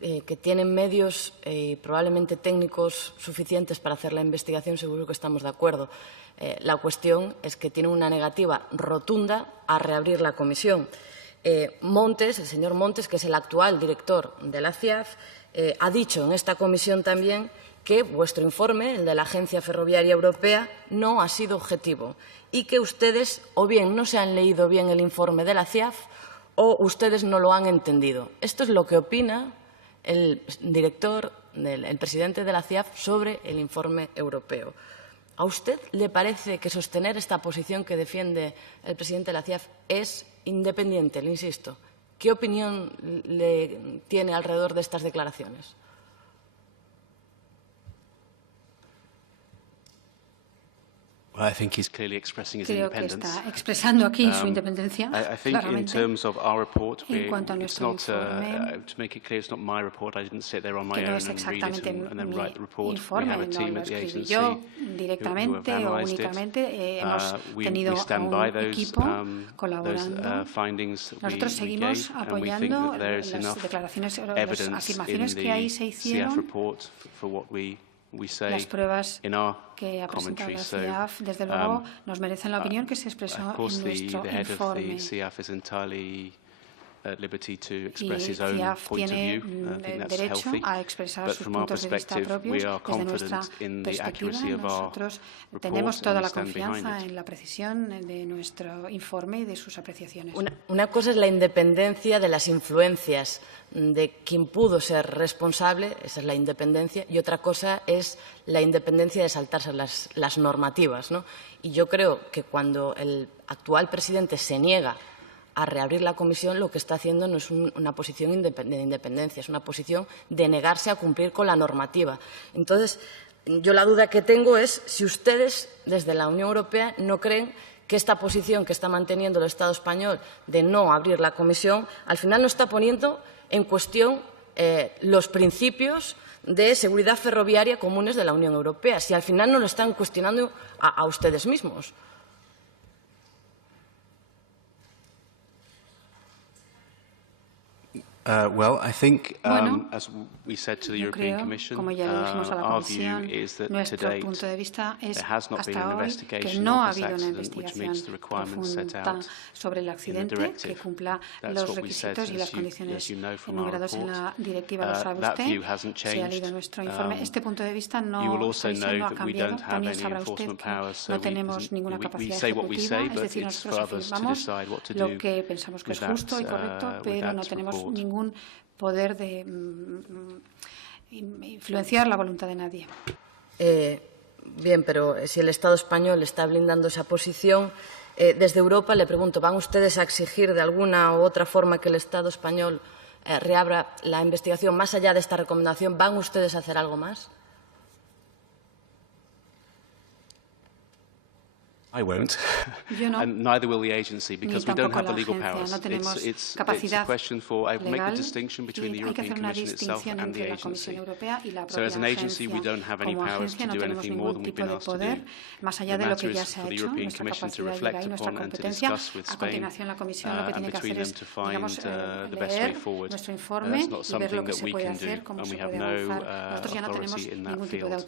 Que tienen medios probablemente técnicos suficientes para hacer la investigación, seguro que estamos de acuerdo. La cuestión es que tienen una negativa rotunda a reabrir la comisión. Montes, el señor Montes, que es el actual director de la CIAF, ha dicho en esta comisión también que vuestro informe, el de la Agencia Ferroviaria Europea, no ha sido objetivo y que ustedes o bien no se han leído bien el informe de la CIAF o ustedes no lo han entendido. Esto es lo que opina el director, el presidente de la CIAF sobre el informe europeo. ¿A usted le parece que sostener esta posición que defiende el presidente de la CIAF es independiente, le insisto? ¿Qué opinión le tiene alrededor de estas declaraciones? Well, I think he's clearly expressing his Creo que independence. está expresando aquí su independencia, I think in claramente. terms of our report, En cuanto a it's nuestro not, informe, to make it clear, it's not my report. I didn't sit there on my que no own es and read it exactamente and then mi write the report. We informe, have a no team lo at the escribí agency yo who directamente have o analysed it. únicamente. Hemos tenido We stand a by un those, equipo colaborando. those findings that Nosotros we seguimos gave, and we think apoyando that there is las enough declaraciones, las evidence afirmaciones in que ahí the se CF hicieron, report for what we say las pruebas in our que ha presentado commentary. la So, CIAF, desde luego, nos merecen la opinión que se expresó of course, en nuestro the head informe. of the CF is entirely at liberty to express Y his own CIAF point of tiene view. I think that's derecho healthy. a expresar But sus from our puntos de vista perspective, propios. we are Desde nuestra confident in the perspectiva, accuracy of our nosotros report tenemos toda and we la stand behind confianza it. en la precisión de nuestro informe y de sus apreciaciones. Una cosa es la independencia de las influencias de quien pudo ser responsable, esa es la independencia, y otra cosa es la independencia de saltarse las normativas, ¿no? Y yo creo que cuando el actual presidente se niega a reabrir la comisión, lo que está haciendo no es una posición de independencia, es una posición de negarse a cumplir con la normativa. Entonces, yo la duda que tengo es si ustedes, desde la Unión Europea, no creen que esta posición que está manteniendo el Estado español de no abrir la comisión, al final no está poniendo en cuestión los principios de seguridad ferroviaria comunes de la Unión Europea, si al final no lo están cuestionando a ustedes mismos. Well, I think, as we said to the European Commission, como ya lo dijimos a la Comisión, nuestro punto de vista es hasta hoy que no ha habido una investigación profunda sobre el accidente que cumpla los requisitos y las condiciones enumerados en la directiva. Lo sabe usted, se ha leído nuestro informe. Este punto de vista no ha cambiado. También sabrá usted que no tenemos ninguna capacidad ejecutiva, es decir, nosotros afirmamos lo que pensamos que es justo y correcto, pero no tenemos ningún poder de influenciar la voluntad de nadie. Bien, pero si el Estado español está blindando esa posición, desde Europa le pregunto, ¿van ustedes a exigir de alguna u otra forma que el Estado español reabra la investigación más allá de esta recomendación? ¿Van ustedes a hacer algo más? I won't, and neither will the agency, because we don't have the legal powers. It's a question for, I make the distinction between the European Commission itself and the agency. So as an agency, we don't have any powers to do anything more than we've been asked to do. The matter is for the European Commission to reflect upon and to discuss with Spain, and between them to find the best way forward. That's not something that we can do, and we have no authority in that field.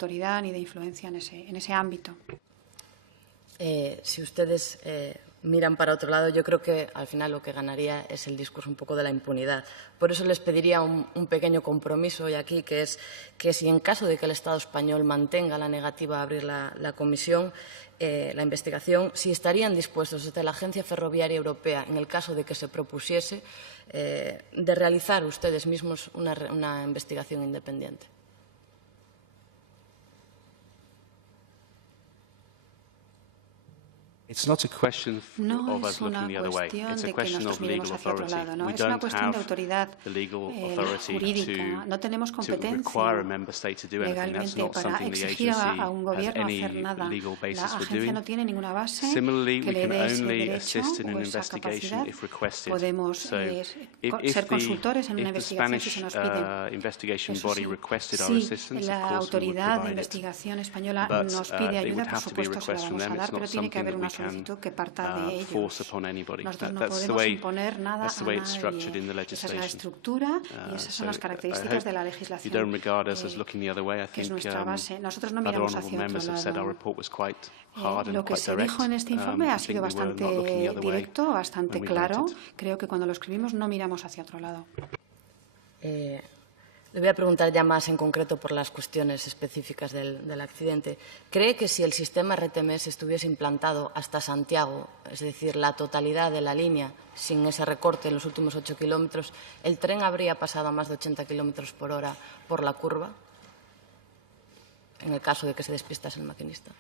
Si ustedes miran para otro lado, yo creo que al final lo que ganaría es el discurso un poco de la impunidad. Por eso les pediría un pequeño compromiso hoy aquí, que es que si en caso de que el Estado español mantenga la negativa a abrir la comisión, la investigación, si estarían dispuestos desde la Agencia Ferroviaria Europea, en el caso de que se propusiese, de realizar ustedes mismos una investigación independiente. It's not a question of us looking the other way. It's a question of legal authority. We don't have the legal authority to require a member state to do anything. That's not something the agency has any legal basis for doing. Similarly, we can only assist in an investigation if requested. So if the Spanish investigation body requested our assistance, of course we would provide it. But it would have to be a request from them. It's not something that we can force upon anybody. That's the way it's structured in the legislation. If you don't regard us as looking the other way, I think other honourable members have said our report was quite hard and quite direct. I think we were not looking the other way when we wrote it. Creo que cuando lo escribimos no miramos hacia otro lado. Le voy a preguntar ya más en concreto por las cuestiones específicas del accidente. ¿Cree que si el sistema RTMS estuviese implantado hasta Santiago, es decir, la totalidad de la línea, sin ese recorte en los últimos 8 kilómetros, el tren habría pasado a más de 80 kilómetros por hora por la curva, en el caso de que se despistase el maquinista?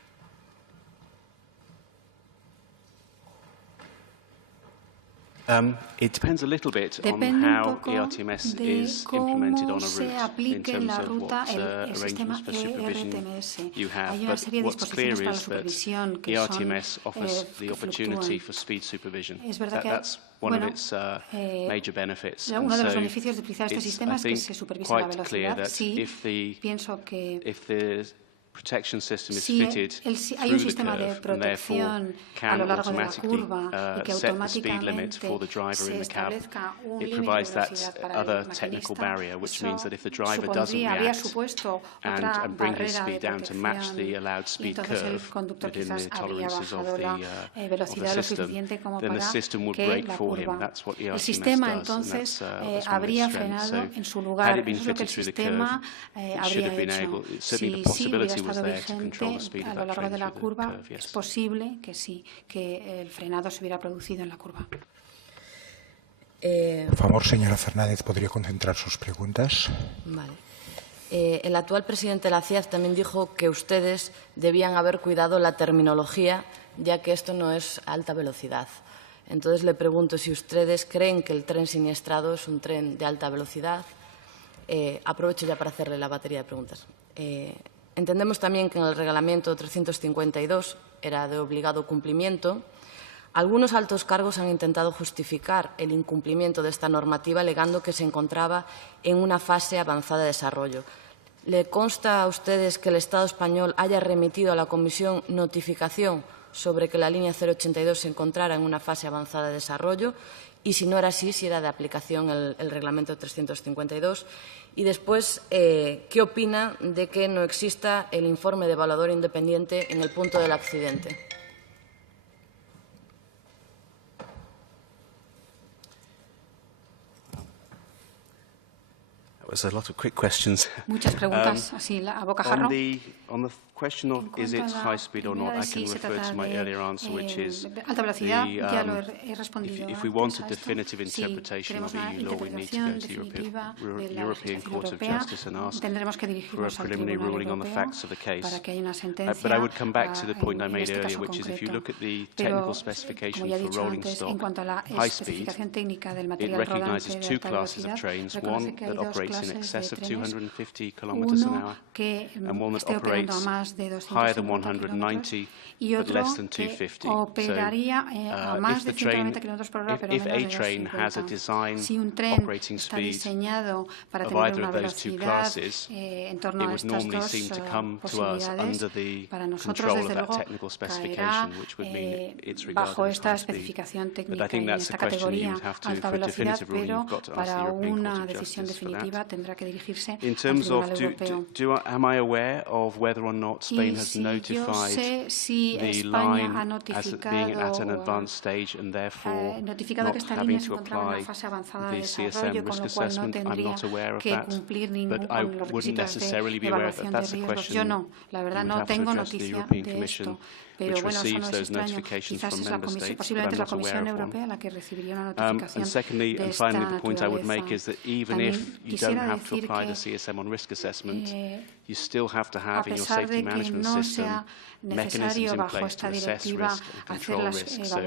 It depends a little bit on how ERTMS is implemented on a route in terms of what arrangements for supervision you have. But what's clear is that ERTMS offers the opportunity for speed supervision. That's one of its major benefits. And so it's, I think, quite clear that if the protection system is fitted through the curve and therefore can automatically set the speed limit for the driver in the cab. It provides that other technical barrier, which means that if the driver doesn't react and bring his speed down to match the allowed speed curve within the tolerances of the system, then the system would brake for him. That's what ERTMS does, and that's one of its strengths. So had it been fitted through the curve, it should have been able, certainly the possibility was there to control the speed of that train through the curve, yes. Es posible que sí, que el frenado se hubiera producido en la curva. Por favor, señora Fernández, ¿podría concentrar sus preguntas? Vale. El actual presidente de la CIAF también dijo que ustedes debían haber cuidado la terminología, ya que esto no es alta velocidad. Entonces, le pregunto si ustedes creen que el tren siniestrado es un tren de alta velocidad. Aprovecho ya para hacerle la batería de preguntas. Entendemos también que en el reglamento 352 era de obligado cumplimiento. Algunos altos cargos han intentado justificar el incumplimiento de esta normativa alegando que se encontraba en una fase avanzada de desarrollo. ¿Le consta a ustedes que el Estado español haya remitido a la Comisión notificación sobre que la línea 082 se encontrara en una fase avanzada de desarrollo y, si no era así, si era de aplicación el reglamento 352. Y después, ¿qué opina de que no exista el informe de evaluador independiente en el punto del accidente? Muchas preguntas, así, a bocajarro. On the question of is it high speed or not, I can refer to my earlier answer, which is alta velocidad, ya lo he respondido. if we want a definitive interpretation of EU law, we need to go to the European Court of Justice and ask for a preliminary ruling on the facts of the case. But I would come back to the point I made earlier, which is if you look at the technical specification for rolling stock high speed, it recognises two classes of trains, one that operates in excess of 250 kilometers an hour and one that operates higher than 190 but less than 250. So if a train has a design operating speed of either of those two classes, it would normally seem to come to us under the control of that technical specification, which would mean it's regarded as high speed. But I think that's a question you would have to, for a definitive ruling, you've got to ask the European Court of Justice for that. In terms of, am I aware of whether or not Spain has notified the line as being at an advanced stage and therefore not having to apply the CSM risk assessment? I'm not aware of that, but I wouldn't necessarily be aware of that. That's a question you would have to address the European Commission, which receives those notifications from member states, but I'm not aware of one. And secondly, and finally, the point I would make is that even if you don't have to apply the CSM on risk assessment, you still have to have in your safety management system mechanisms in place to assess risk and control risk. So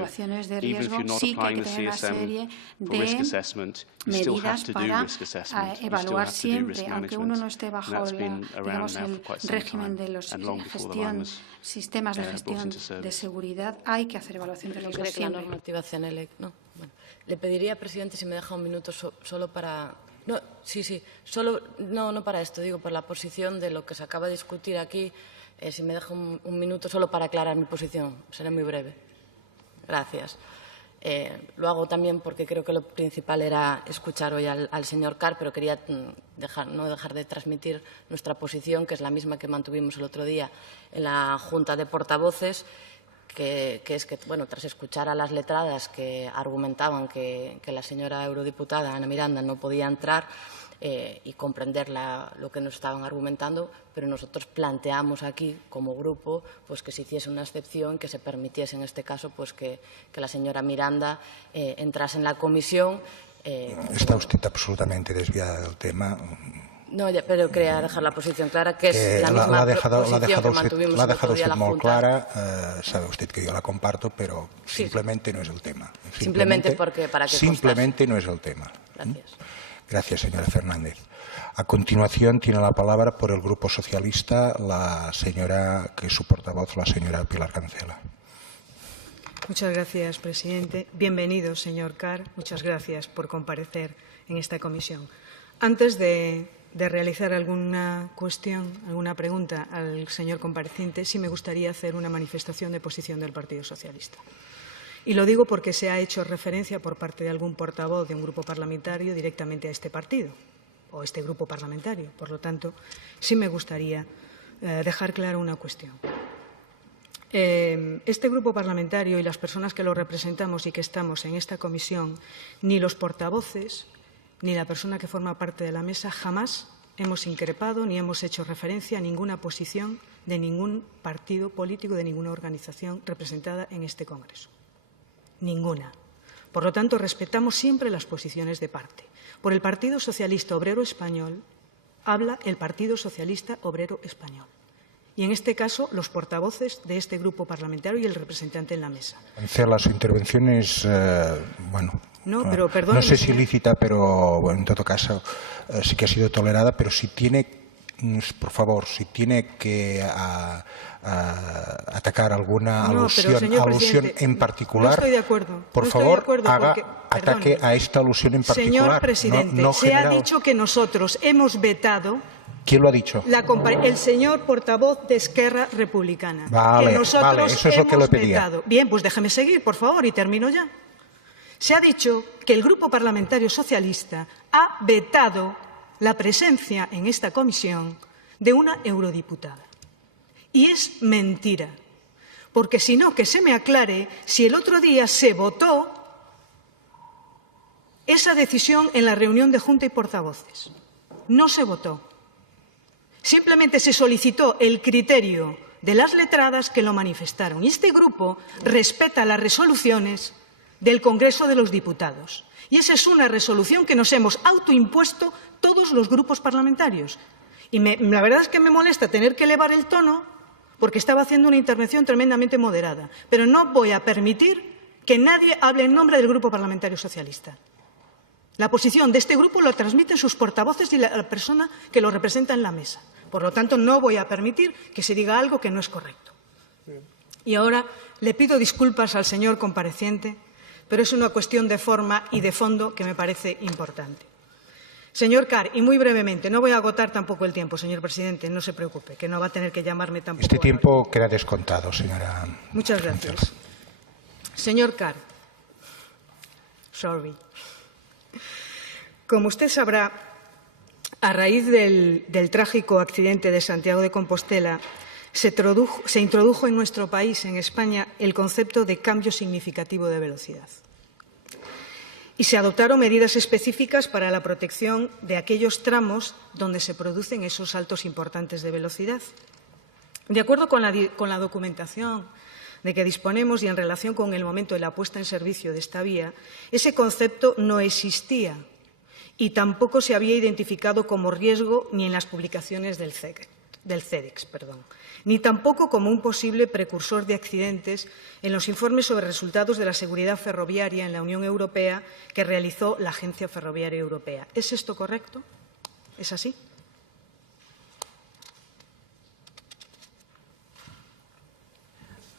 even if you're not applying the CSM for risk assessment, you still have to do risk assessment. You still have to do risk management. And that's been around now for quite some time and long before the line was sistemas de gestión de seguridad, hay que hacer evaluación de riesgos siempre. Le pediría, presidente, si me deja un minuto solo para... No, no para esto, digo, por la posición de lo que se acaba de discutir aquí. Si me deja un minuto solo para aclarar mi posición, seré muy breve. Gracias. Lo hago también porque creo que lo principal era escuchar hoy al señor Carr, pero quería no dejar de transmitir nuestra posición, que es la misma que mantuvimos el otro día en la Junta de Portavoces, que es que, bueno, tras escuchar a las letradas que argumentaban que la señora eurodiputada Ana Miranda no podía entrar y comprender lo que nos estaban argumentando, pero nosotros planteamos aquí, como grupo, pues que se hiciese una excepción, que se permitiese en este caso pues que la señora Miranda entrase en la comisión. Está usted absolutamente desviada del tema. No, pero quería dejar la posición clara, que es la misma posición que mantuvimos la ha dejado usted muy clara. Sabe usted que yo la comparto, pero simplemente no es el tema. Simplemente porque para que simplemente no es el tema. Gracias. Gracias, señora Fernández. A continuación tiene la palabra por el Grupo Socialista la señora, que es su portavoz, la señora Pilar Cancela. Muchas gracias, presidente. Bienvenido, señor Carr. Muchas gracias por comparecer en esta comisión. Antes de realizar alguna cuestión, alguna pregunta al señor compareciente, sí me gustaría hacer una manifestación de posición del Partido Socialista. Y lo digo porque se ha hecho referencia por parte de algún portavoz de un grupo parlamentario directamente a este partido o este grupo parlamentario. Por lo tanto, sí me gustaría dejar clara una cuestión. Este grupo parlamentario y las personas que lo representamos y que estamos en esta comisión, ni los portavoces ni la persona que forma parte de la mesa jamás hemos increpado ni hemos hecho referencia a ninguna posición de ningún partido político, de ninguna organización representada en este Congreso. Ninguna. Por lo tanto, respetamos siempre las posiciones de parte. Por el Partido Socialista Obrero Español habla el Partido Socialista Obrero Español. Y en este caso, los portavoces de este grupo parlamentario y el representante en la mesa. Cancela, su intervención es, no sé si lícita, pero bueno, en todo caso sí que ha sido tolerada, pero si tiene, por favor, si tiene que atacar alguna alusión en particular, no estoy de acuerdo. Por favor, ataque a esta alusión en particular. Señor presidente, se ha dicho que nosotros hemos vetado ¿Quién lo ha dicho? El señor portavoz de Esquerra Republicana. Vale, que nosotros eso es lo que le pedía. vetado. Bien, pues déjeme seguir, por favor, y termino ya. Se ha dicho que el Grupo Parlamentario Socialista ha vetado la presencia en esta comisión de una eurodiputada. Y es mentira, porque si no, que se me aclare si el otro día se votó esa decisión en la reunión de Junta y portavoces. No se votó. Simplemente se solicitó el criterio de las letradas que lo manifestaron. Y este grupo respeta las resoluciones del Congreso de los Diputados. Y esa es una resolución que nos hemos autoimpuesto todos los grupos parlamentarios. Y la verdad es que me molesta tener que elevar el tono porque estaba haciendo una intervención tremendamente moderada. Pero no voy a permitir que nadie hable en nombre del Grupo Parlamentario Socialista. La posición de este grupo la transmiten sus portavoces y la persona que lo representa en la mesa. Por lo tanto, no voy a permitir que se diga algo que no es correcto. Y ahora le pido disculpas al señor compareciente, pero es una cuestión de forma y de fondo que me parece importante. Señor Carr, y muy brevemente, no voy a agotar tampoco el tiempo, señor presidente, no se preocupe, que no va a tener que llamarme tampoco. Este tiempo queda descontado, señora. Muchas gracias. Señor Carr, como usted sabrá, a raíz del trágico accidente de Santiago de Compostela, se introdujo en nuestro país, en España, el concepto de cambio significativo de velocidad. Y se adoptaron medidas específicas para la protección de aquellos tramos donde se producen esos saltos importantes de velocidad. De acuerdo con la documentación de que disponemos y en relación con el momento de la puesta en servicio de esta vía, ese concepto no existía y tampoco se había identificado como riesgo ni en las publicaciones del CEDEX, ni tampoco como un posible precursor de accidentes en los informes sobre resultados de la seguridad ferroviaria en la Unión Europea que realizó la Agencia Ferroviaria Europea. ¿Es esto correcto? ¿Es así?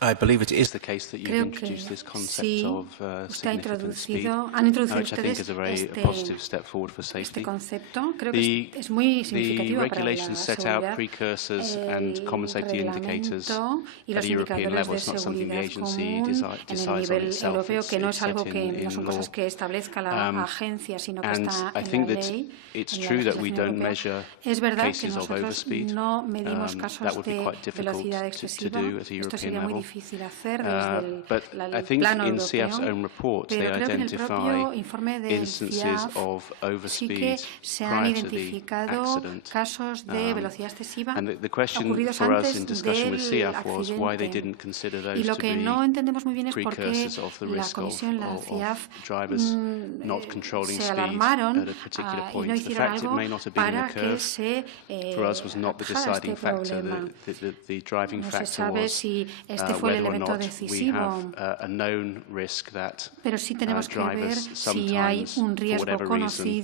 I believe it is the case that you've introduced this concept of significant speed, which I think is a very positive step forward for safety. The regulations set out precursors and common safety indicators at a European level. It's not something the agency decides on itself. It's set in law. And I think that it's true that we don't measure cases of overspeed. That would be quite difficult to do at a European level. But I think in CIAF's own report they identify instances of overspeed prior to the accident. And the question for us in discussion with CIAF was why they didn't consider those to be precursors of the risk of drivers not controlling speed at a particular point. The fact it may not have been in a curve for us was not the deciding factor. The driving factor was whether or not we have a known risk that drivers sometimes, for whatever reason,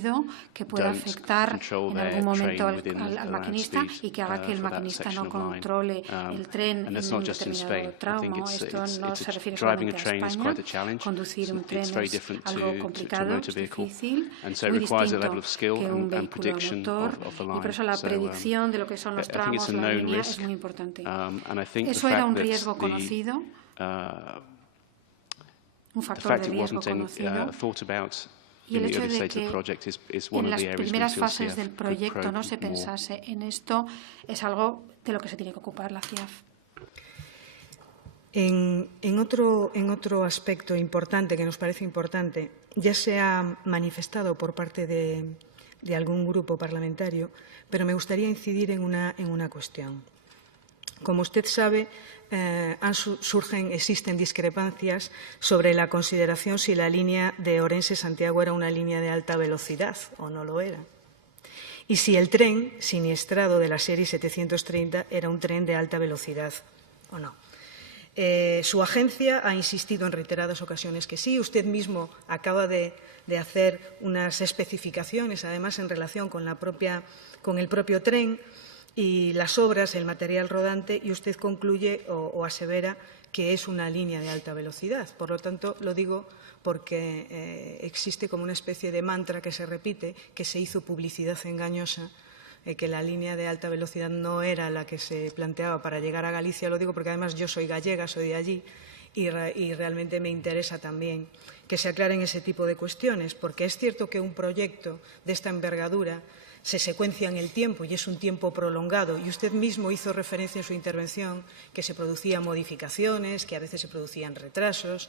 don't control their train within allowed speed for that section of line. And that's not just in Spain. I think driving a train is quite a challenge. It's very different to a motor vehicle, and so it requires a level of skill and prediction of the line. So I think it's a known risk, and I think the fact that the fact it wasn't thought about in the early stage of the project is one of the areas we feel CIAF could probe more. Es algo de lo que se tiene que ocupar la CIAF. En otro aspecto importante, que nos parece importante, ya se ha manifestado por parte de algún grupo parlamentario, pero me gustaría incidir en una cuestión. Como usted sabe, existen discrepancias sobre la consideración si la línea de Orense-Santiago era una línea de alta velocidad o no lo era. Y si el tren siniestrado de la serie 730 era un tren de alta velocidad o no. Su agencia ha insistido en reiteradas ocasiones que sí. Usted mismo acaba de hacer unas especificaciones, además, en relación con el propio tren y las obras, el material rodante, y usted concluye o asevera que es una línea de alta velocidad. Por lo tanto, lo digo porque existe como una especie de mantra que se repite, que se hizo publicidad engañosa que la línea de alta velocidad no era la que se planteaba para llegar a Galicia. Lo digo porque además yo soy gallega, soy de allí, y realmente me interesa también que se aclaren ese tipo de cuestiones, porque es cierto que un proyecto de esta envergadura se secuencia en el tiempo y es un tiempo prolongado. Y usted mismo hizo referencia en su intervención que se producían modificaciones, que a veces se producían retrasos,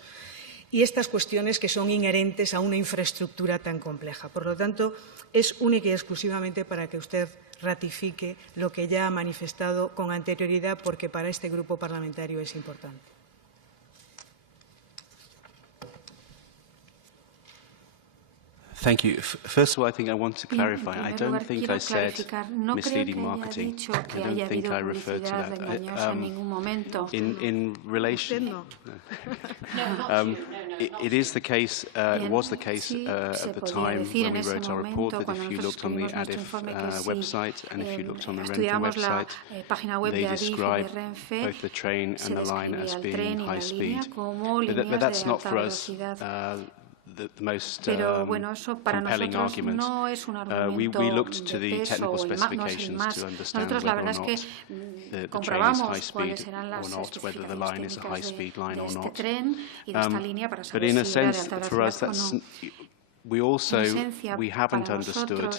y estas cuestiones que son inherentes a una infraestructura tan compleja. Por lo tanto, es única y exclusivamente para que usted ratifique lo que ya ha manifestado con anterioridad, porque para este grupo parlamentario es importante. Thank you. First of all, I think I want to clarify. I don't think I said misleading marketing. I don't think I referred to that. In relation, it is the case. It was the case at the time when we wrote our report that if you looked on the ADIF website and if you looked on the Renfe website, they describe both the train and the line as being high speed. But that's not for us. The most compelling argument. We looked to the technical specifications to understand whether or not the train is high speed or not, whether the line is a high-speed line or not. But in a sense, for us, that's we haven't understood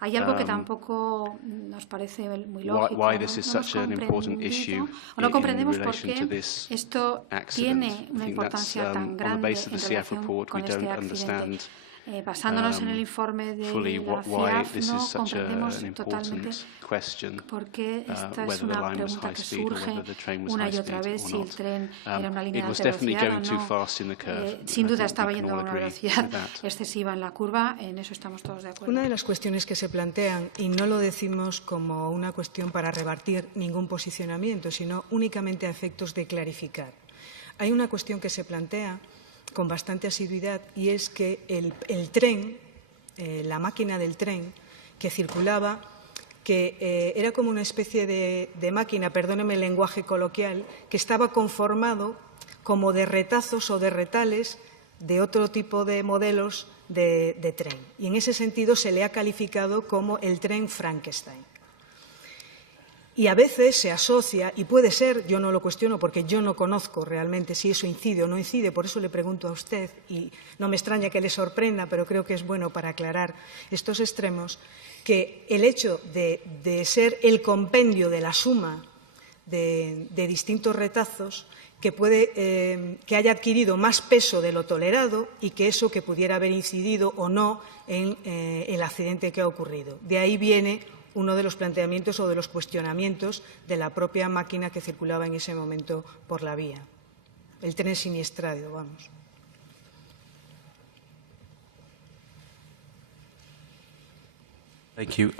hay algo que tampoco nos parece muy lógico. Why this is such an important issue no comprendemos por qué esto tiene una importancia tan grande en relación con este accidente. Basándonos en el informe de la CIAF, no comprendemos totalmente por qué esta es una pregunta que surge una y otra vez, si el tren era una línea de alta velocidad o no. Sin duda estaba yendo a una velocidad excesiva en la curva, en eso estamos todos de acuerdo. Una de las cuestiones que se plantean, y no lo decimos como una cuestión para rebatir ningún posicionamiento, sino únicamente a efectos de clarificar. Hay una cuestión que se plantea con bastante asiduidad, y es que el tren, la máquina del tren que circulaba, que era como una especie de máquina, perdóneme el lenguaje coloquial, que estaba conformado como de retazos o de retales de otro tipo de modelos de tren. Y en ese sentido se le ha calificado como el tren Frankenstein. Y a veces se asocia, y puede ser, yo no lo cuestiono porque yo no conozco realmente si eso incide o no incide, por eso le pregunto a usted, y no me extraña que le sorprenda, pero creo que es bueno para aclarar estos extremos, que el hecho de ser el compendio de la suma de distintos retazos que haya adquirido más peso de lo tolerado y que eso que pudiera haber incidido o no en el accidente que ha ocurrido. De ahí viene uno de los planteamientos o de los cuestionamientos de la propia máquina que circulaba en ese momento por la vía. El tren siniestrado, vamos. Thank you.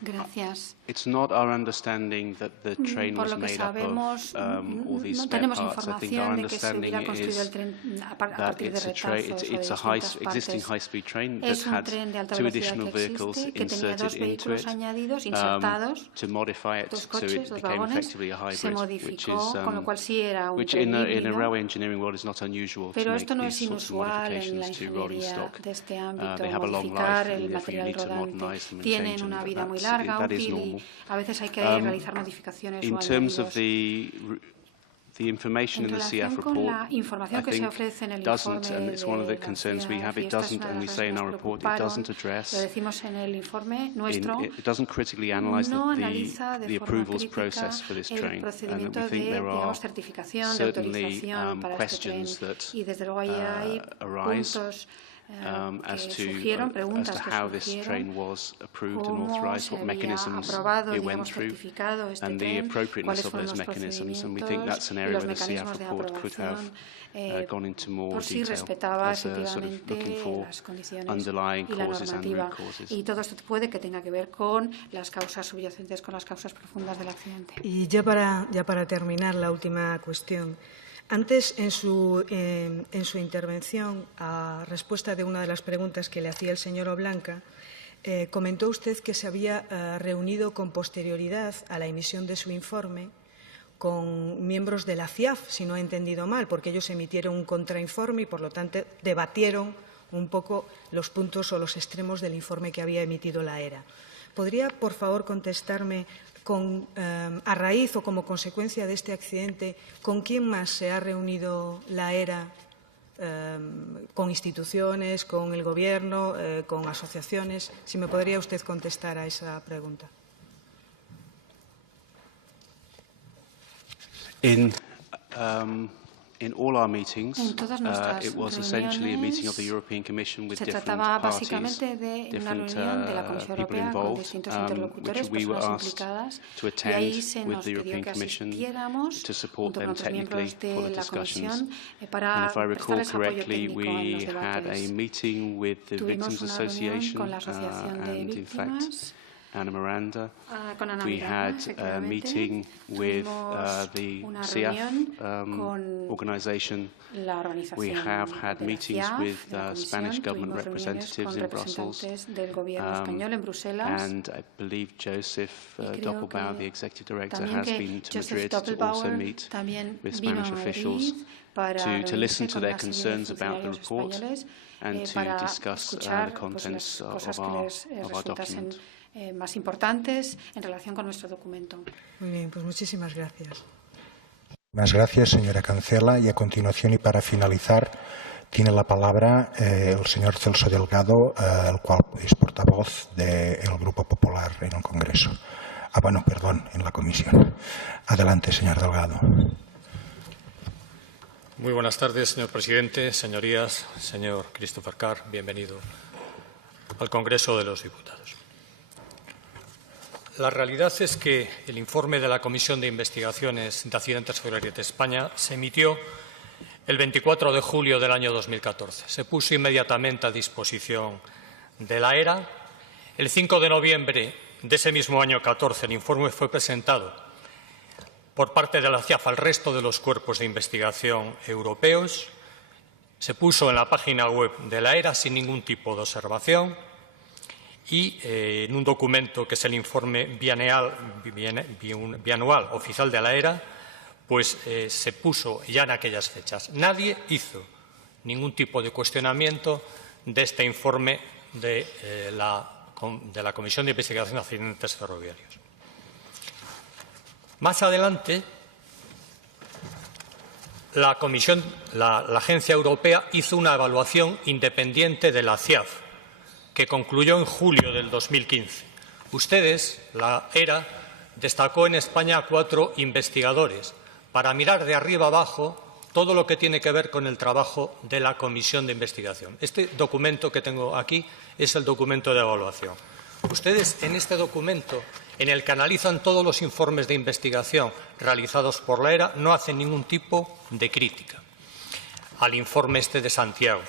Gracias. It's not our understanding that the train was made up of all these spare parts. I think our understanding is that it's a existing high-speed train that had two additional vehicles inserted into it to modify it so it became effectively a hybrid, which in a railway engineering world is not unusual to make these sorts of modifications to rolling stock. They have a long life, and if you need to modernize them and change them, that is normal. A veces hay que realizar modificaciones in terms of the information in the CF report, I think doesn't, and it's one of the concerns we have, it doesn't, and we say in our report, it doesn't address, it doesn't critically analyse the approvals process for this train, and we think there are certainly questions that arise as to how this train was approved and authorised, what mechanisms it went through, and the appropriateness of those mechanisms. And we think that's an area where the CF report could have gone into more detail as a sort of looking for underlying causes and root causes. Y todo esto puede que tenga que ver con las causas subyacentes, con las causas profundas del accidente. Y ya para terminar, la última cuestión. Antes, en su intervención, a respuesta de una de las preguntas que le hacía el señor Oblanca, comentó usted que se había reunido con posterioridad a la emisión de su informe con miembros de la CIAF, si no he entendido mal, porque ellos emitieron un contrainforme y, por lo tanto, debatieron un poco los puntos o los extremos del informe que había emitido la ERA. ¿podría, por favor, contestarme a raíz o como consecuencia de este accidente, con quién más se ha reunido la ERA? Con instituciones, con el Gobierno, con asociaciones. Si me podría usted contestar a esa pregunta. In all our meetings, en todas nuestras it was essentially a meeting of the European Commission with se different trataba parties, básicamente de una reunión de la Comisión people Europea con involved, distintos interlocutores, which we were personas asked implicadas, to y ahí attend se with nos the pidió European que Commission asistiéramos to support junto con them otros technically miembros de for the la discussions. Comisión para And if I recall prestarles apoyo correctly, técnico en los we had a debates. meeting with the Tuvimos Victims una reunión Association, con la Asociación de and in fact, Víctimas, Anna Miranda. con Ana We Miranda, had a meeting with the una CIAF reunión con organisation. la organización We have had de la meetings CIAF, with de la Spanish Comisión. government Tuvimos reuniones representatives con in Brussels, representantes del gobierno español en Bruselas. and I believe Joseph Doppelbauer, the executive director, también has que been to Joseph Madrid to also Doppelbauer meet también with vino a Spanish Madrid officials para to reunirse listen to con their una serie de concerns about the funcionarios report españoles, and to para discuss the escuchar contents las cosas of que our les resultasen document. más importantes en relación con nuestro documento. Muy bien, pues muchísimas gracias. Muchas gracias, señora Cancela. Y a continuación, y para finalizar, tiene la palabra el señor Celso Delgado, el cual es portavoz del Grupo Popular en el Congreso. Bueno, perdón, en la Comisión. Adelante, señor Delgado. Muy buenas tardes, señor presidente, señorías, señor Christopher Carr, bienvenido al Congreso de los Diputados. La realidad es que el informe de la Comisión de Investigaciones de Accidentes Ferroviarios de España se emitió el 24 de julio del año 2014. Se puso inmediatamente a disposición de la ERA. El 5 de noviembre de ese mismo año 14 el informe fue presentado por parte de la CIAF al resto de los cuerpos de investigación europeos. Se puso en la página web de la ERA sin ningún tipo de observación y en un documento que es el informe bianual oficial de la ERA, pues se puso ya en aquellas fechas. Nadie hizo ningún tipo de cuestionamiento de este informe de la Comisión de Investigación de Accidentes Ferroviarios. Más adelante, la Agencia Europea hizo una evaluación independiente de la CIAF, que concluyó en julio del 2015. Ustedes, la ERA, destacó en España a 4 investigadores para mirar de arriba abajo todo lo que tiene que ver con el trabajo de la Comisión de Investigación. Este documento que tengo aquí es el documento de evaluación. Ustedes, en este documento, en el que analizan todos los informes de investigación realizados por la ERA, no hacen ningún tipo de crítica al informe este de Santiago.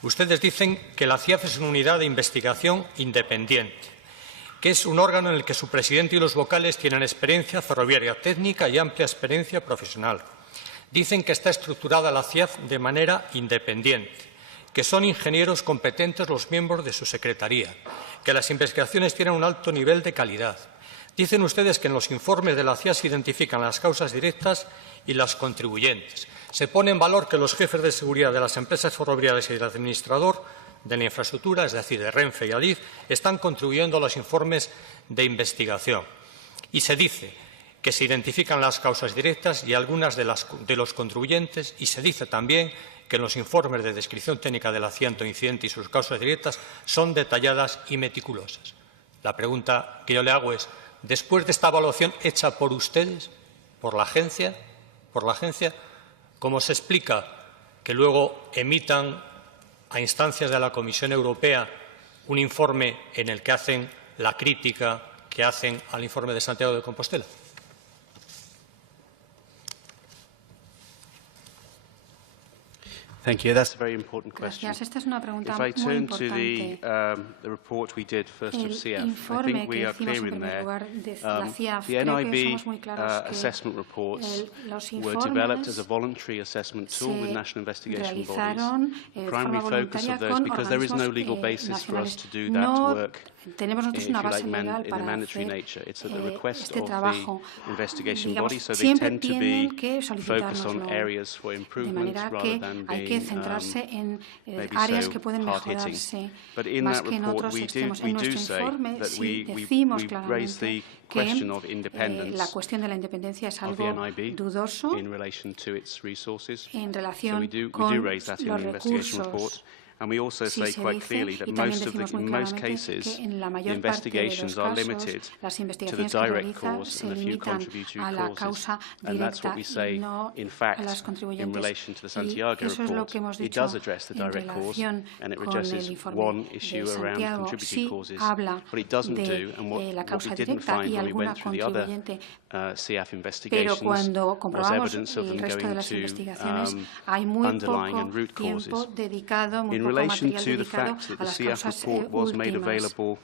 Ustedes dicen que la CIAF es una unidad de investigación independiente, que es un órgano en el que su presidente y los vocales tienen experiencia ferroviaria técnica y amplia experiencia profesional. Dicen que está estructurada la CIAF de manera independiente, que son ingenieros competentes los miembros de su secretaría, que las investigaciones tienen un alto nivel de calidad. Dicen ustedes que en los informes de la CIAF se identifican las causas directas y las contribuyentes. Se pone en valor que los jefes de seguridad de las empresas ferroviarias y del administrador de la infraestructura, es decir, de Renfe y Adif, están contribuyendo a los informes de investigación. Y se dice que se identifican las causas directas y algunas de los contribuyentes, y se dice también que en los informes de descripción técnica del accidente o incidente y sus causas directas son detalladas y meticulosas. La pregunta que yo le hago es, después de esta evaluación hecha por ustedes, por la agencia, ¿cómo se explica que luego emitan a instancias de la Comisión Europea un informe en el que hacen la crítica que hacen al informe de Santiago de Compostela? Thank you. That's a very important question. Gracias. Esta es una pregunta If I muy turn to importante. the report we did first of El CIAF, I informe think we que are hicimos clear en in primer there. lugar de la CIAF, The creo que NIB somos muy claros que assessment reports los were developed informes as a voluntary assessment tool with national investigation bodies. realizaron The de primary forma focus voluntaria of those, con because there is no organismos legal basis for us nacionales. to do that No work tenemos nosotros una base legal para hacer este trabajo. Digamos, siempre tienen que solicitárnoslo, de manera que hay que centrarse en áreas que pueden mejorarse, más que en otros extremos. En nuestro informe sí decimos claramente que la cuestión de la independencia es algo dudoso en relación con los recursos. And we also say quite clearly that most cases, the investigations are limited to the direct cause and a few contributory causes. And that's what we say, in fact, in relation to the Santiago report. It does address the direct cause, and it addresses one issue around contributory causes. What it doesn't do, and what we didn't find when we went through the other CF investigations, was evidence of them going to underlying and root causes. In relation to the fact that the CF report was made available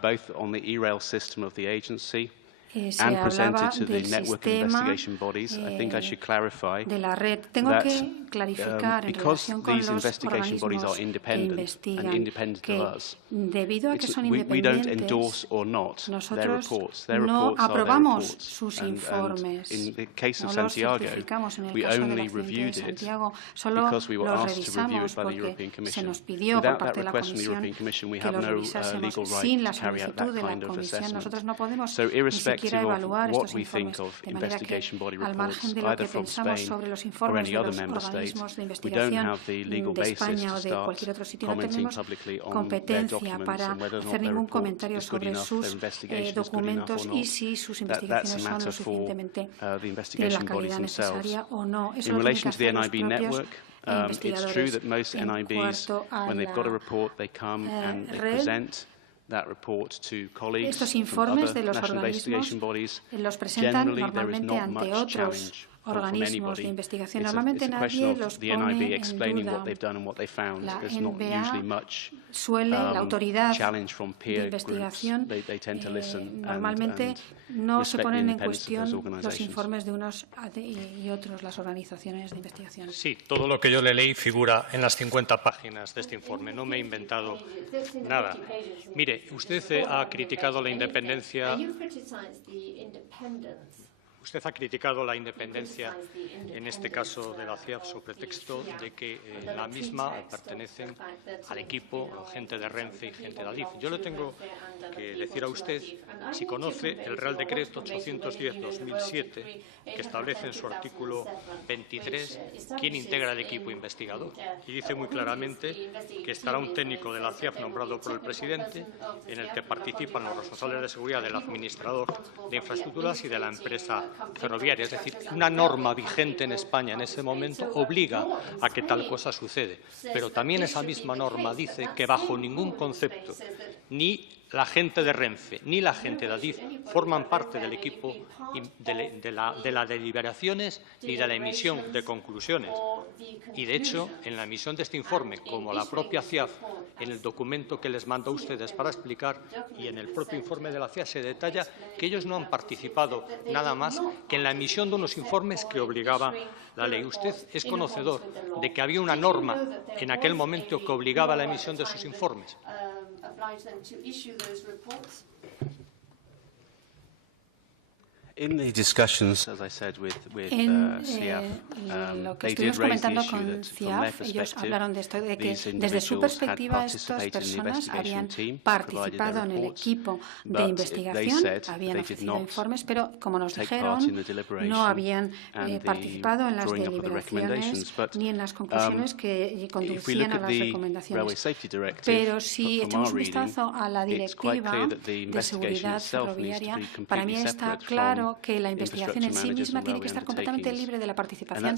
both on the e-rail system of the agency and presented to the network of investigation bodies, I think I should clarify that because these investigation bodies are independent and independent of us, we don't endorse or not their reports. Their reports are their reports. And in the case of Santiago, we only reviewed it because we were asked to review it by the European Commission. Without that request from the European Commission, we have no legal right to carry out that kind of assessment. So irrespective of what we think of investigation body reports, either from Spain or any other member state, we don't have the legal basis to start commenting publicly on their documents and whether or not their report is good enough, their investigation is good enough or not. That's a matter for the investigation bodies themselves. In relation to the NIB network, it's true that most NIBs, when they've got a report, they come and they present that report to colleagues from other national investigation bodies. Generally, there is not much challenge from anybody. It's a question of the NIB explaining what they've done and what they found. There's not usually much challenge from peer groups. They tend to listen normalmente and no se ponen en respect the cuestión independence of those los organizations. informes de unos y otros, las organizaciones de investigación. Sí, todo lo que yo le leí figura en las 50 páginas de este informe. No me he inventado nada. Mire, usted ha criticado la independencia. Usted ha criticado la independencia, en este caso de la CIAF, sobre pretexto de que la misma pertenecen al equipo, gente de Renfe y gente de Adif. Yo le tengo que decir a usted si conoce el Real Decreto 810-2007, que establece en su artículo 23 quién integra el equipo investigador. Y dice muy claramente que estará un técnico de la CIAF nombrado por el presidente, en el que participan los responsables de seguridad del administrador de infraestructuras y de la empresa ferroviaria. Es decir, una norma vigente en España en ese momento obliga a que tal cosa sucede. Pero también esa misma norma dice que bajo ningún concepto ni la gente de Renfe ni la gente de Adif forman parte del equipo de las deliberaciones ni de la emisión de conclusiones. Y, de hecho, en la emisión de este informe, como la propia CIAF, en el documento que les mando a ustedes para explicar, y en el propio informe de la CIAF se detalla que ellos no han participado nada más que en la emisión de unos informes que obligaba la ley. Usted es conocedor de que había una norma en aquel momento que obligaba a la emisión de sus informes. In the discussions, as I said, with CIAF, lo que they did estuvimos raise the comentando issue con that, from their CIAF, ellos hablaron de esto, de que desde su perspectiva estas personas habían participado en el equipo de investigación, habían ofrecido informes, pero como nos dijeron, no habían participado en las deliberaciones ni en las conclusiones que conducían a las recomendaciones. Pero si echamos un vistazo a la directiva de seguridad ferroviaria, para mí está claro que la investigación en sí misma tiene que estar completamente libre de la participación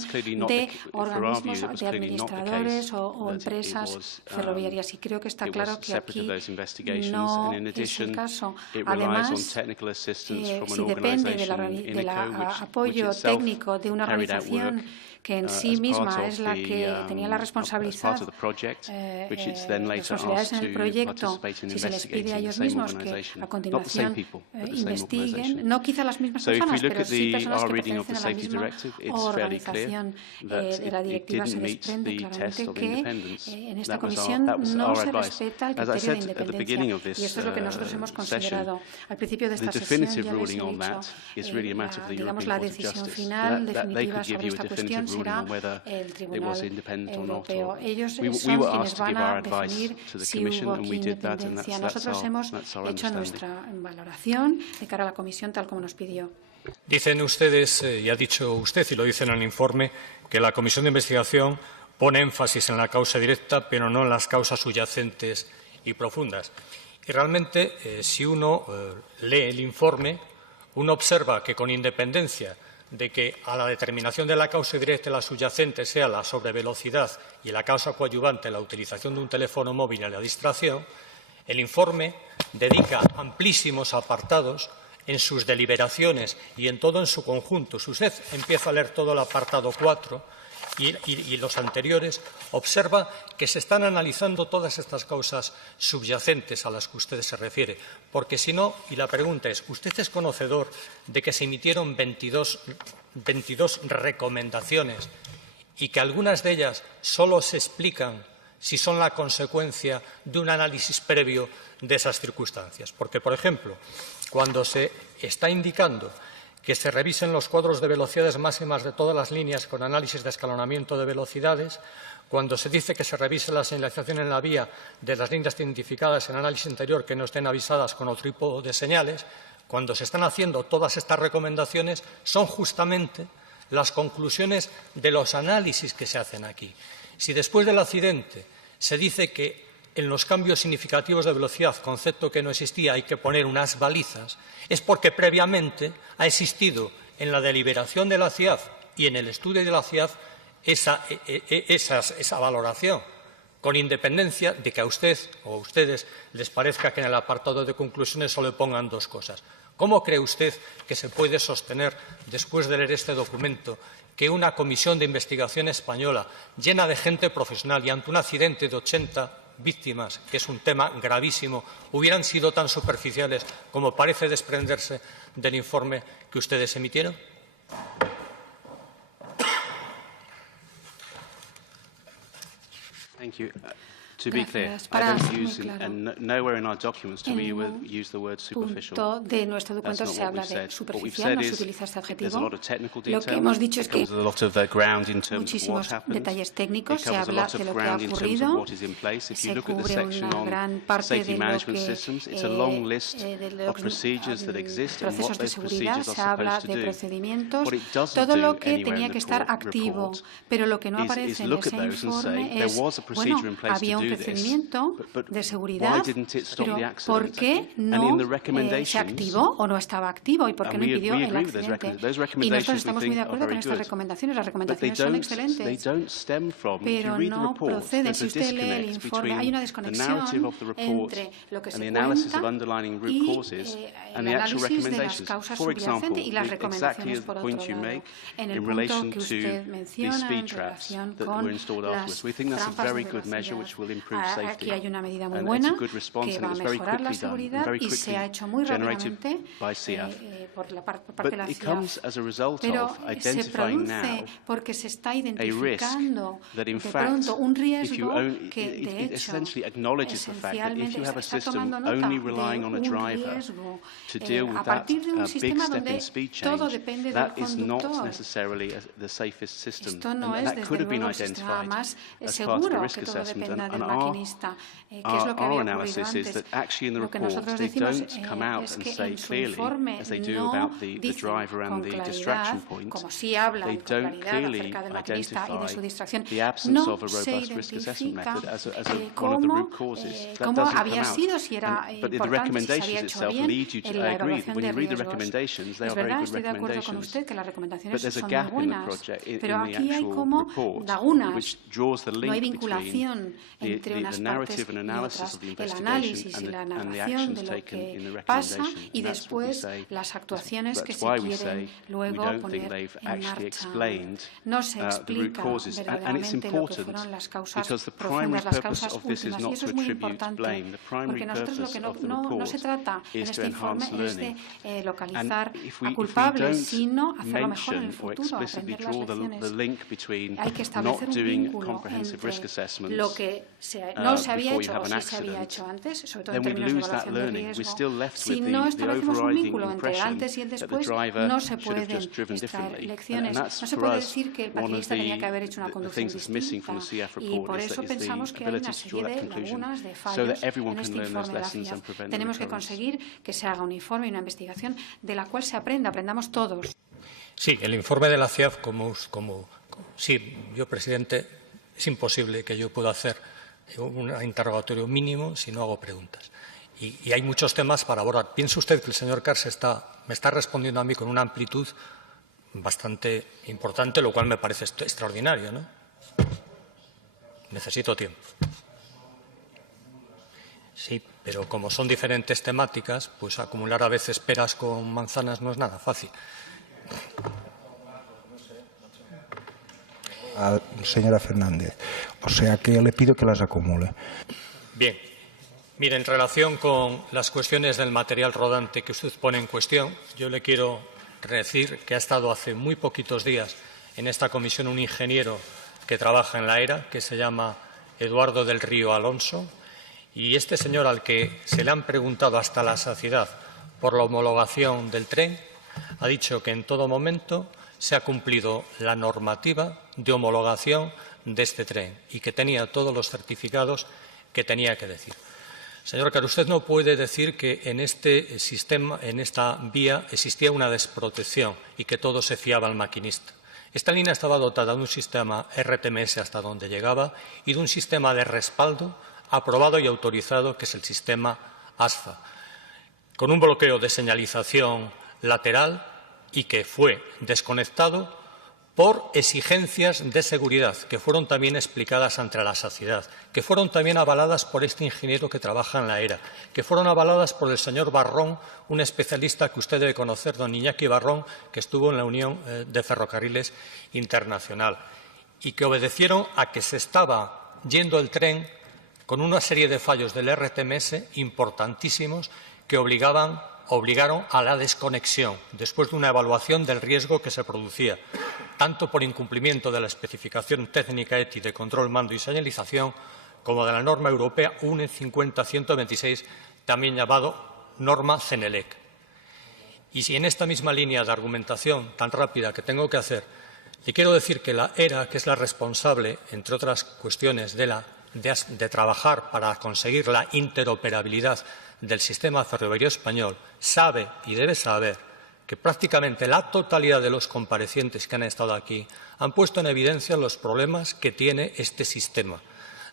de organismos, de administradores o empresas ferroviarias. Y creo que está claro que aquí no es el caso. Además, si depende del apoyo técnico de una organización que en sí misma es la que tenía la responsabilidad responsabilidades en el proyecto, si se les pide a ellos mismos que a continuación investiguen, no quizá las mismas personas, pero sí personas que pertenecen a la misma organización de la directiva. Se desprende claramente que en esta comisión no se respeta el criterio de independencia, y esto es lo que nosotros hemos considerado. Al principio de esta sesión ya les he dicho, digamos, la decisión final, definitiva sobre esta cuestión será el Tribunal Europeo. Ellos son quienes van a definir si hubo aquí independencia. Nosotros hemos hecho nuestra valoración de cara a la comisión tal como nos pidió. Dicen ustedes, y ha dicho usted, y lo dicen en el informe, que la comisión de investigación pone énfasis en la causa directa, pero no en las causas subyacentes y profundas. Y realmente, si uno lee el informe, uno observa que con independencia de que a la determinación de la causa directa y la subyacente sea la sobrevelocidad y la causa coadyuvante la utilización de un teléfono móvil y la distracción, el informe dedica amplísimos apartados en sus deliberaciones y en todo en su conjunto. Si usted empieza a leer todo el apartado 4 y los anteriores, observa que se están analizando todas estas causas subyacentes a las que usted se refiere. Porque si no, y la pregunta es, ¿usted es conocedor de que se emitieron 22 recomendaciones y que algunas de ellas solo se explican si son la consecuencia de un análisis previo de esas circunstancias? Porque, por ejemplo, cuando se está indicando que se revisen los cuadros de velocidades máximas de todas las líneas con análisis de escalonamiento de velocidades, cuando se dice que se revise la señalización en la vía de las líneas identificadas en análisis anterior que no estén avisadas con otro tipo de señales, cuando se están haciendo todas estas recomendaciones, son justamente las conclusiones de los análisis que se hacen aquí. Si después del accidente se dice que en los cambios significativos de velocidad, concepto que no existía, hay que poner unas balizas, es porque previamente ha existido en la deliberación de la CIAD y en el estudio de la CIAD esa valoración, con independencia de que a usted o a ustedes les parezca que en el apartado de conclusiones solo le pongan dos cosas. ¿Cómo cree usted que se puede sostener, después de leer este documento, que una comisión de investigación española, llena de gente profesional y ante un accidente de 80 víctimas, que es un tema gravísimo, hubieran sido tan superficiales como parece desprenderse del informe que ustedes emitieron? Thank you. To be clear, I don't use, and nowhere in our documents do we use the word superficial. Punto de nuestro documento se habla de superficial, no se utiliza este adjetivo. Lo que hemos dicho es que muchísimos detalles técnicos, se habla de lo que ha ocurrido, se cubre una gran parte de lo que los procesos de seguridad, se habla de procedimientos, todo lo que tenía que estar activo, pero lo que no aparece en ese informe es, bueno, había un procedimiento de seguridad, pero ¿por qué no se activó o no estaba activo y por qué no impidió el accidente? Y nosotros estamos muy de acuerdo con estas recomendaciones. Las recomendaciones son excelentes, pero no proceden. Si usted lee el informe, hay una desconexión entre lo que se cuenta y el análisis de las causas subyacentes y las recomendaciones por otro lado. En el punto que usted menciona en relación con las trampas de velocidad. Aquí hay una medida muy buena que va a mejorar la seguridad y se ha hecho muy rápidamente por parte de la CIAD. Pero se produce porque se está identificando de pronto un riesgo que, de hecho, esencialmente se está tomando nota de un riesgo a partir de un sistema donde todo depende del conductor. Esto no es, desde luego, el sistema más seguro, que todo dependa del maquinista, que es lo que había ocurrido antes. Lo que nosotros decimos es que en su informe no dice con claridad, como sí hablan con claridad acerca del maquinista y de su distracción, no se identifica cómo había sido, si era importante, si se había hecho bien en la evaluación de riesgos. Es verdad, estoy de acuerdo con usted que las recomendaciones son muy buenas, pero aquí hay como lagunas, no hay vinculación entre unas partes y otras, el análisis y la narración de lo que pasa y después las actuaciones que se quieren luego poner en marcha. No se explica verdaderamente lo que fueron las causas profundas, las causas últimas, y eso es muy importante, porque nosotros lo que no se trata en este informe es de localizar a culpables, sino hacerlo mejor en el futuro, aprender las lecciones. Hay que establecer un vínculo entre lo que no se había hecho o sí se había hecho antes, sobre todo en términos de evaluación de riesgo. Si no establecemos un vínculo entre el antes y el después, no se pueden extraer lecciones. No se puede decir que el maquinista tenía que haber hecho una conducción distinta, y por eso pensamos que hay una serie de lagunas, de fallos en este informe de la CIAF. Tenemos que conseguir que se haga un informe y una investigación de la cual se aprendamos todos. Sí, el informe de la CIAF, sí, yo, presidente, es imposible que yo pueda hacer un interrogatorio mínimo si no hago preguntas. Y hay muchos temas para abordar. ¿Piensa usted que el señor Carr me está respondiendo a mí con una amplitud bastante importante, lo cual me parece extraordinario, ¿no? Necesito tiempo. Sí, pero como son diferentes temáticas, pues acumular a veces peras con manzanas no es nada fácil. Señora Fernández, o sea que le pido que las acumule. Bien. Mire, en relación con las cuestiones del material rodante que usted pone en cuestión, yo le quiero decir que ha estado hace muy poquitos días en esta comisión un ingeniero que trabaja en la ERA, que se llama Eduardo del Río Alonso, y este señor, al que se le han preguntado hasta la saciedad por la homologación del tren, ha dicho que en todo momento se ha cumplido la normativa de homologación de este tren y que tenía todos los certificados que tenía que decir. Señor Carr, usted no puede decir que en este sistema, en esta vía, existía una desprotección y que todo se fiaba al maquinista. Esta línea estaba dotada de un sistema RTMS hasta donde llegaba y de un sistema de respaldo aprobado y autorizado, que es el sistema ASFA, con un bloqueo de señalización lateral y que fue desconectado por exigencias de seguridad, que fueron también explicadas ante la saciedad, que fueron también avaladas por este ingeniero que trabaja en la ERA, que fueron avaladas por el señor Barrón, un especialista que usted debe conocer, don Iñaki Barrón, que estuvo en la Unión de Ferrocarriles Internacional, y que obedecieron a que se estaba yendo el tren con una serie de fallos del RTMS importantísimos que obligaron a la desconexión después de una evaluación del riesgo que se producía, tanto por incumplimiento de la especificación técnica ETI de control, mando y señalización, como de la norma europea UNE 50-126, también llamado norma CENELEC. Y si en esta misma línea de argumentación tan rápida que tengo que hacer, le quiero decir que la ERA, que es la responsable, entre otras cuestiones, de trabajar para conseguir la interoperabilidad del sistema ferroviario español, sabe y debe saber que prácticamente la totalidad de los comparecientes que han estado aquí han puesto en evidencia los problemas que tiene este sistema,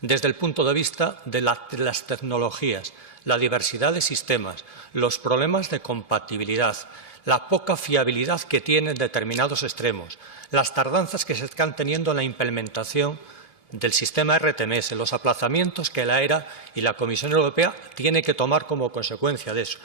desde el punto de vista de las tecnologías, la diversidad de sistemas, los problemas de compatibilidad, la poca fiabilidad que tiene en determinados extremos, las tardanzas que se están teniendo en la implementación del sistema RTMS, los aplazamientos que la ERA y la Comisión Europea tienen que tomar como consecuencia de eso.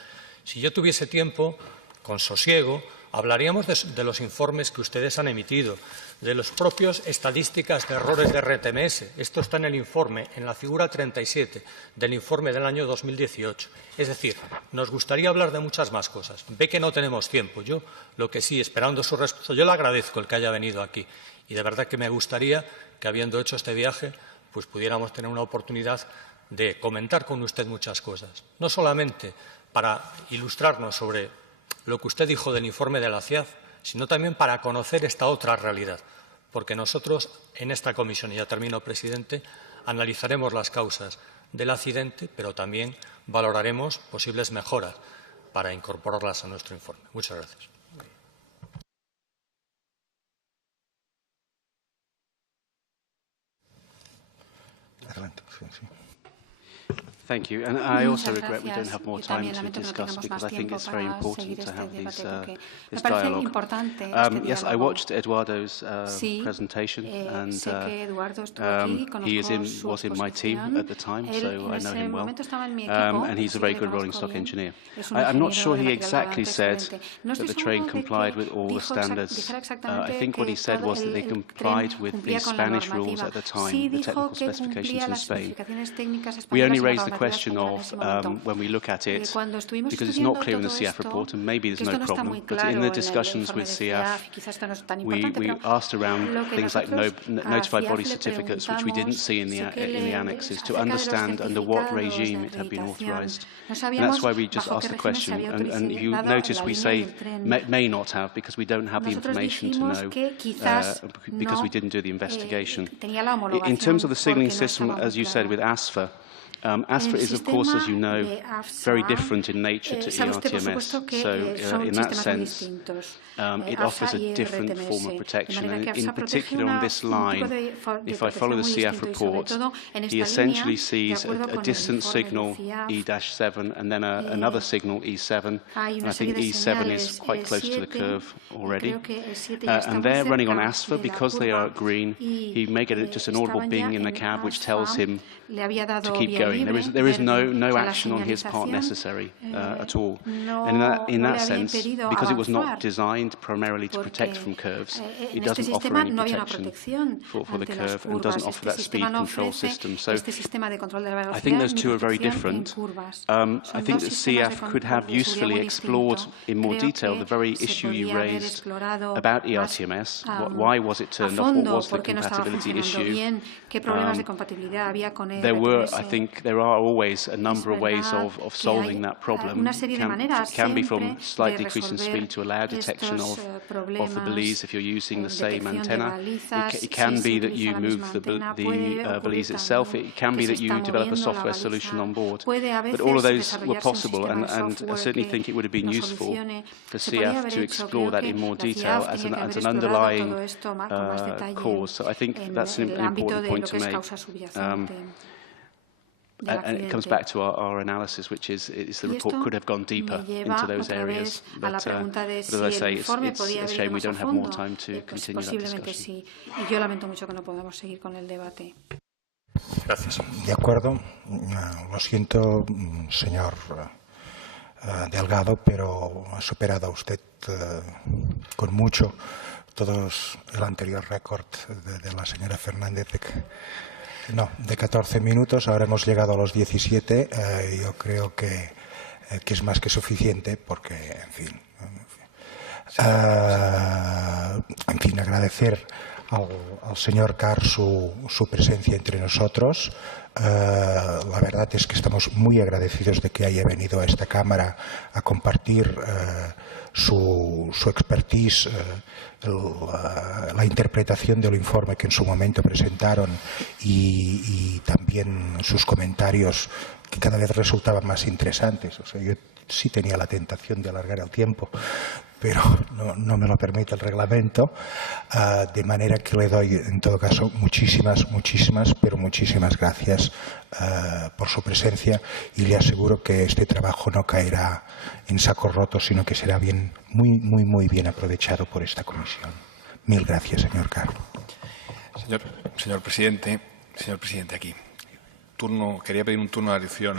Si yo tuviese tiempo, con sosiego, hablaríamos de los informes que ustedes han emitido, de las propias estadísticas de errores de RTMS. Esto está en el informe, en la figura 37 del informe del año 2018. Es decir, nos gustaría hablar de muchas más cosas. Ve que no tenemos tiempo. Yo, lo que sí, esperando su respuesta, yo le agradezco el que haya venido aquí. Y de verdad que me gustaría que, habiendo hecho este viaje, pues pudiéramos tener una oportunidad de comentar con usted muchas cosas. No solamente para ilustrarnos sobre lo que usted dijo del informe de la CIAF, sino también para conocer esta otra realidad. Porque nosotros, en esta comisión, y ya termino, presidente, analizaremos las causas del accidente, pero también valoraremos posibles mejoras para incorporarlas a nuestro informe. Muchas gracias. Adelante, sí. Thank you. And I also regret we don't have more time to discuss because I think it's very important to have this dialogue. Yes, I watched Eduardo's presentation and he was in my team at the time, so I know him well. And he's a very good rolling stock engineer. I'm not sure he exactly said that the train complied with all the standards. I think what he said was that they complied with the Spanish rules at the time, the technical specifications in Spain. We only raised the question of when we look at it, because it's not clear in the CIAF report, and maybe there's no problem, but in the discussions with CIAF, we asked around things like notified body certificates, which we didn't see in the annexes, to understand under what regime it had been authorised. And that's why we just asked the question. And if you notice, we say may not have, because we don't have the information to know, because we didn't do the investigation. In terms of the signalling system, as you said, with ASFA, ASFA is, of course, as you know, very different in nature to ERTMS. So in that sense, it offers a different form of protection. And in particular on this line, if I follow the CIAF report, he essentially sees a distance signal E-7 and then another signal E7. And I think E7 is quite close to the curve already. And they're running on ASFA because they are green. He may get just an audible bing in the cab which tells him to keep going. There is no action on his part necessary at all. And in that sense, because it was not designed primarily to protect from curves, it doesn't offer any protection for the curve and doesn't offer that speed control system. So I think those two are very different. I think that CIAF could have usefully explored in more detail the very issue you raised about ERTMS. Why was it turned off? What was the compatibility issue? I think there are always a number of ways of solving that problem. It can be from slight decrease in speed to allow detection of the balises if you're using the same antenna. It can be that you move the balise itself. It can be that you develop a software solution on board. But all of those were possible, and I certainly think it would have been useful for CIAF to explore that in more detail as an underlying cause. So I think that's an important point to make. And it comes back to our analysis, which is the report could have gone deeper into those areas. But as I say, it's a shame we don't have more time to continue that discussion. Gracias. De acuerdo. Lo siento, señor Delgado, pero ha superado usted con mucho todos el anterior récord de la señora Fernández de 14 minutos, ahora hemos llegado a los 17, yo creo que es más que suficiente porque, en fin, agradecer al señor Carr su presencia entre nosotros. La verdad es que estamos muy agradecidos de que haya venido a esta Cámara a compartir su expertise, la interpretación del informe que en su momento presentaron y también sus comentarios que cada vez resultaban más interesantes. O sea, yo sí tenía la tentación de alargar el tiempo, pero no me lo permite el reglamento, de manera que le doy, en todo caso, muchísimas gracias por su presencia y le aseguro que este trabajo no caerá en sacos rotos, sino que será muy bien aprovechado por esta comisión. Mil gracias, señor Carr. Señor presidente, aquí. Quería pedir un turno de adición.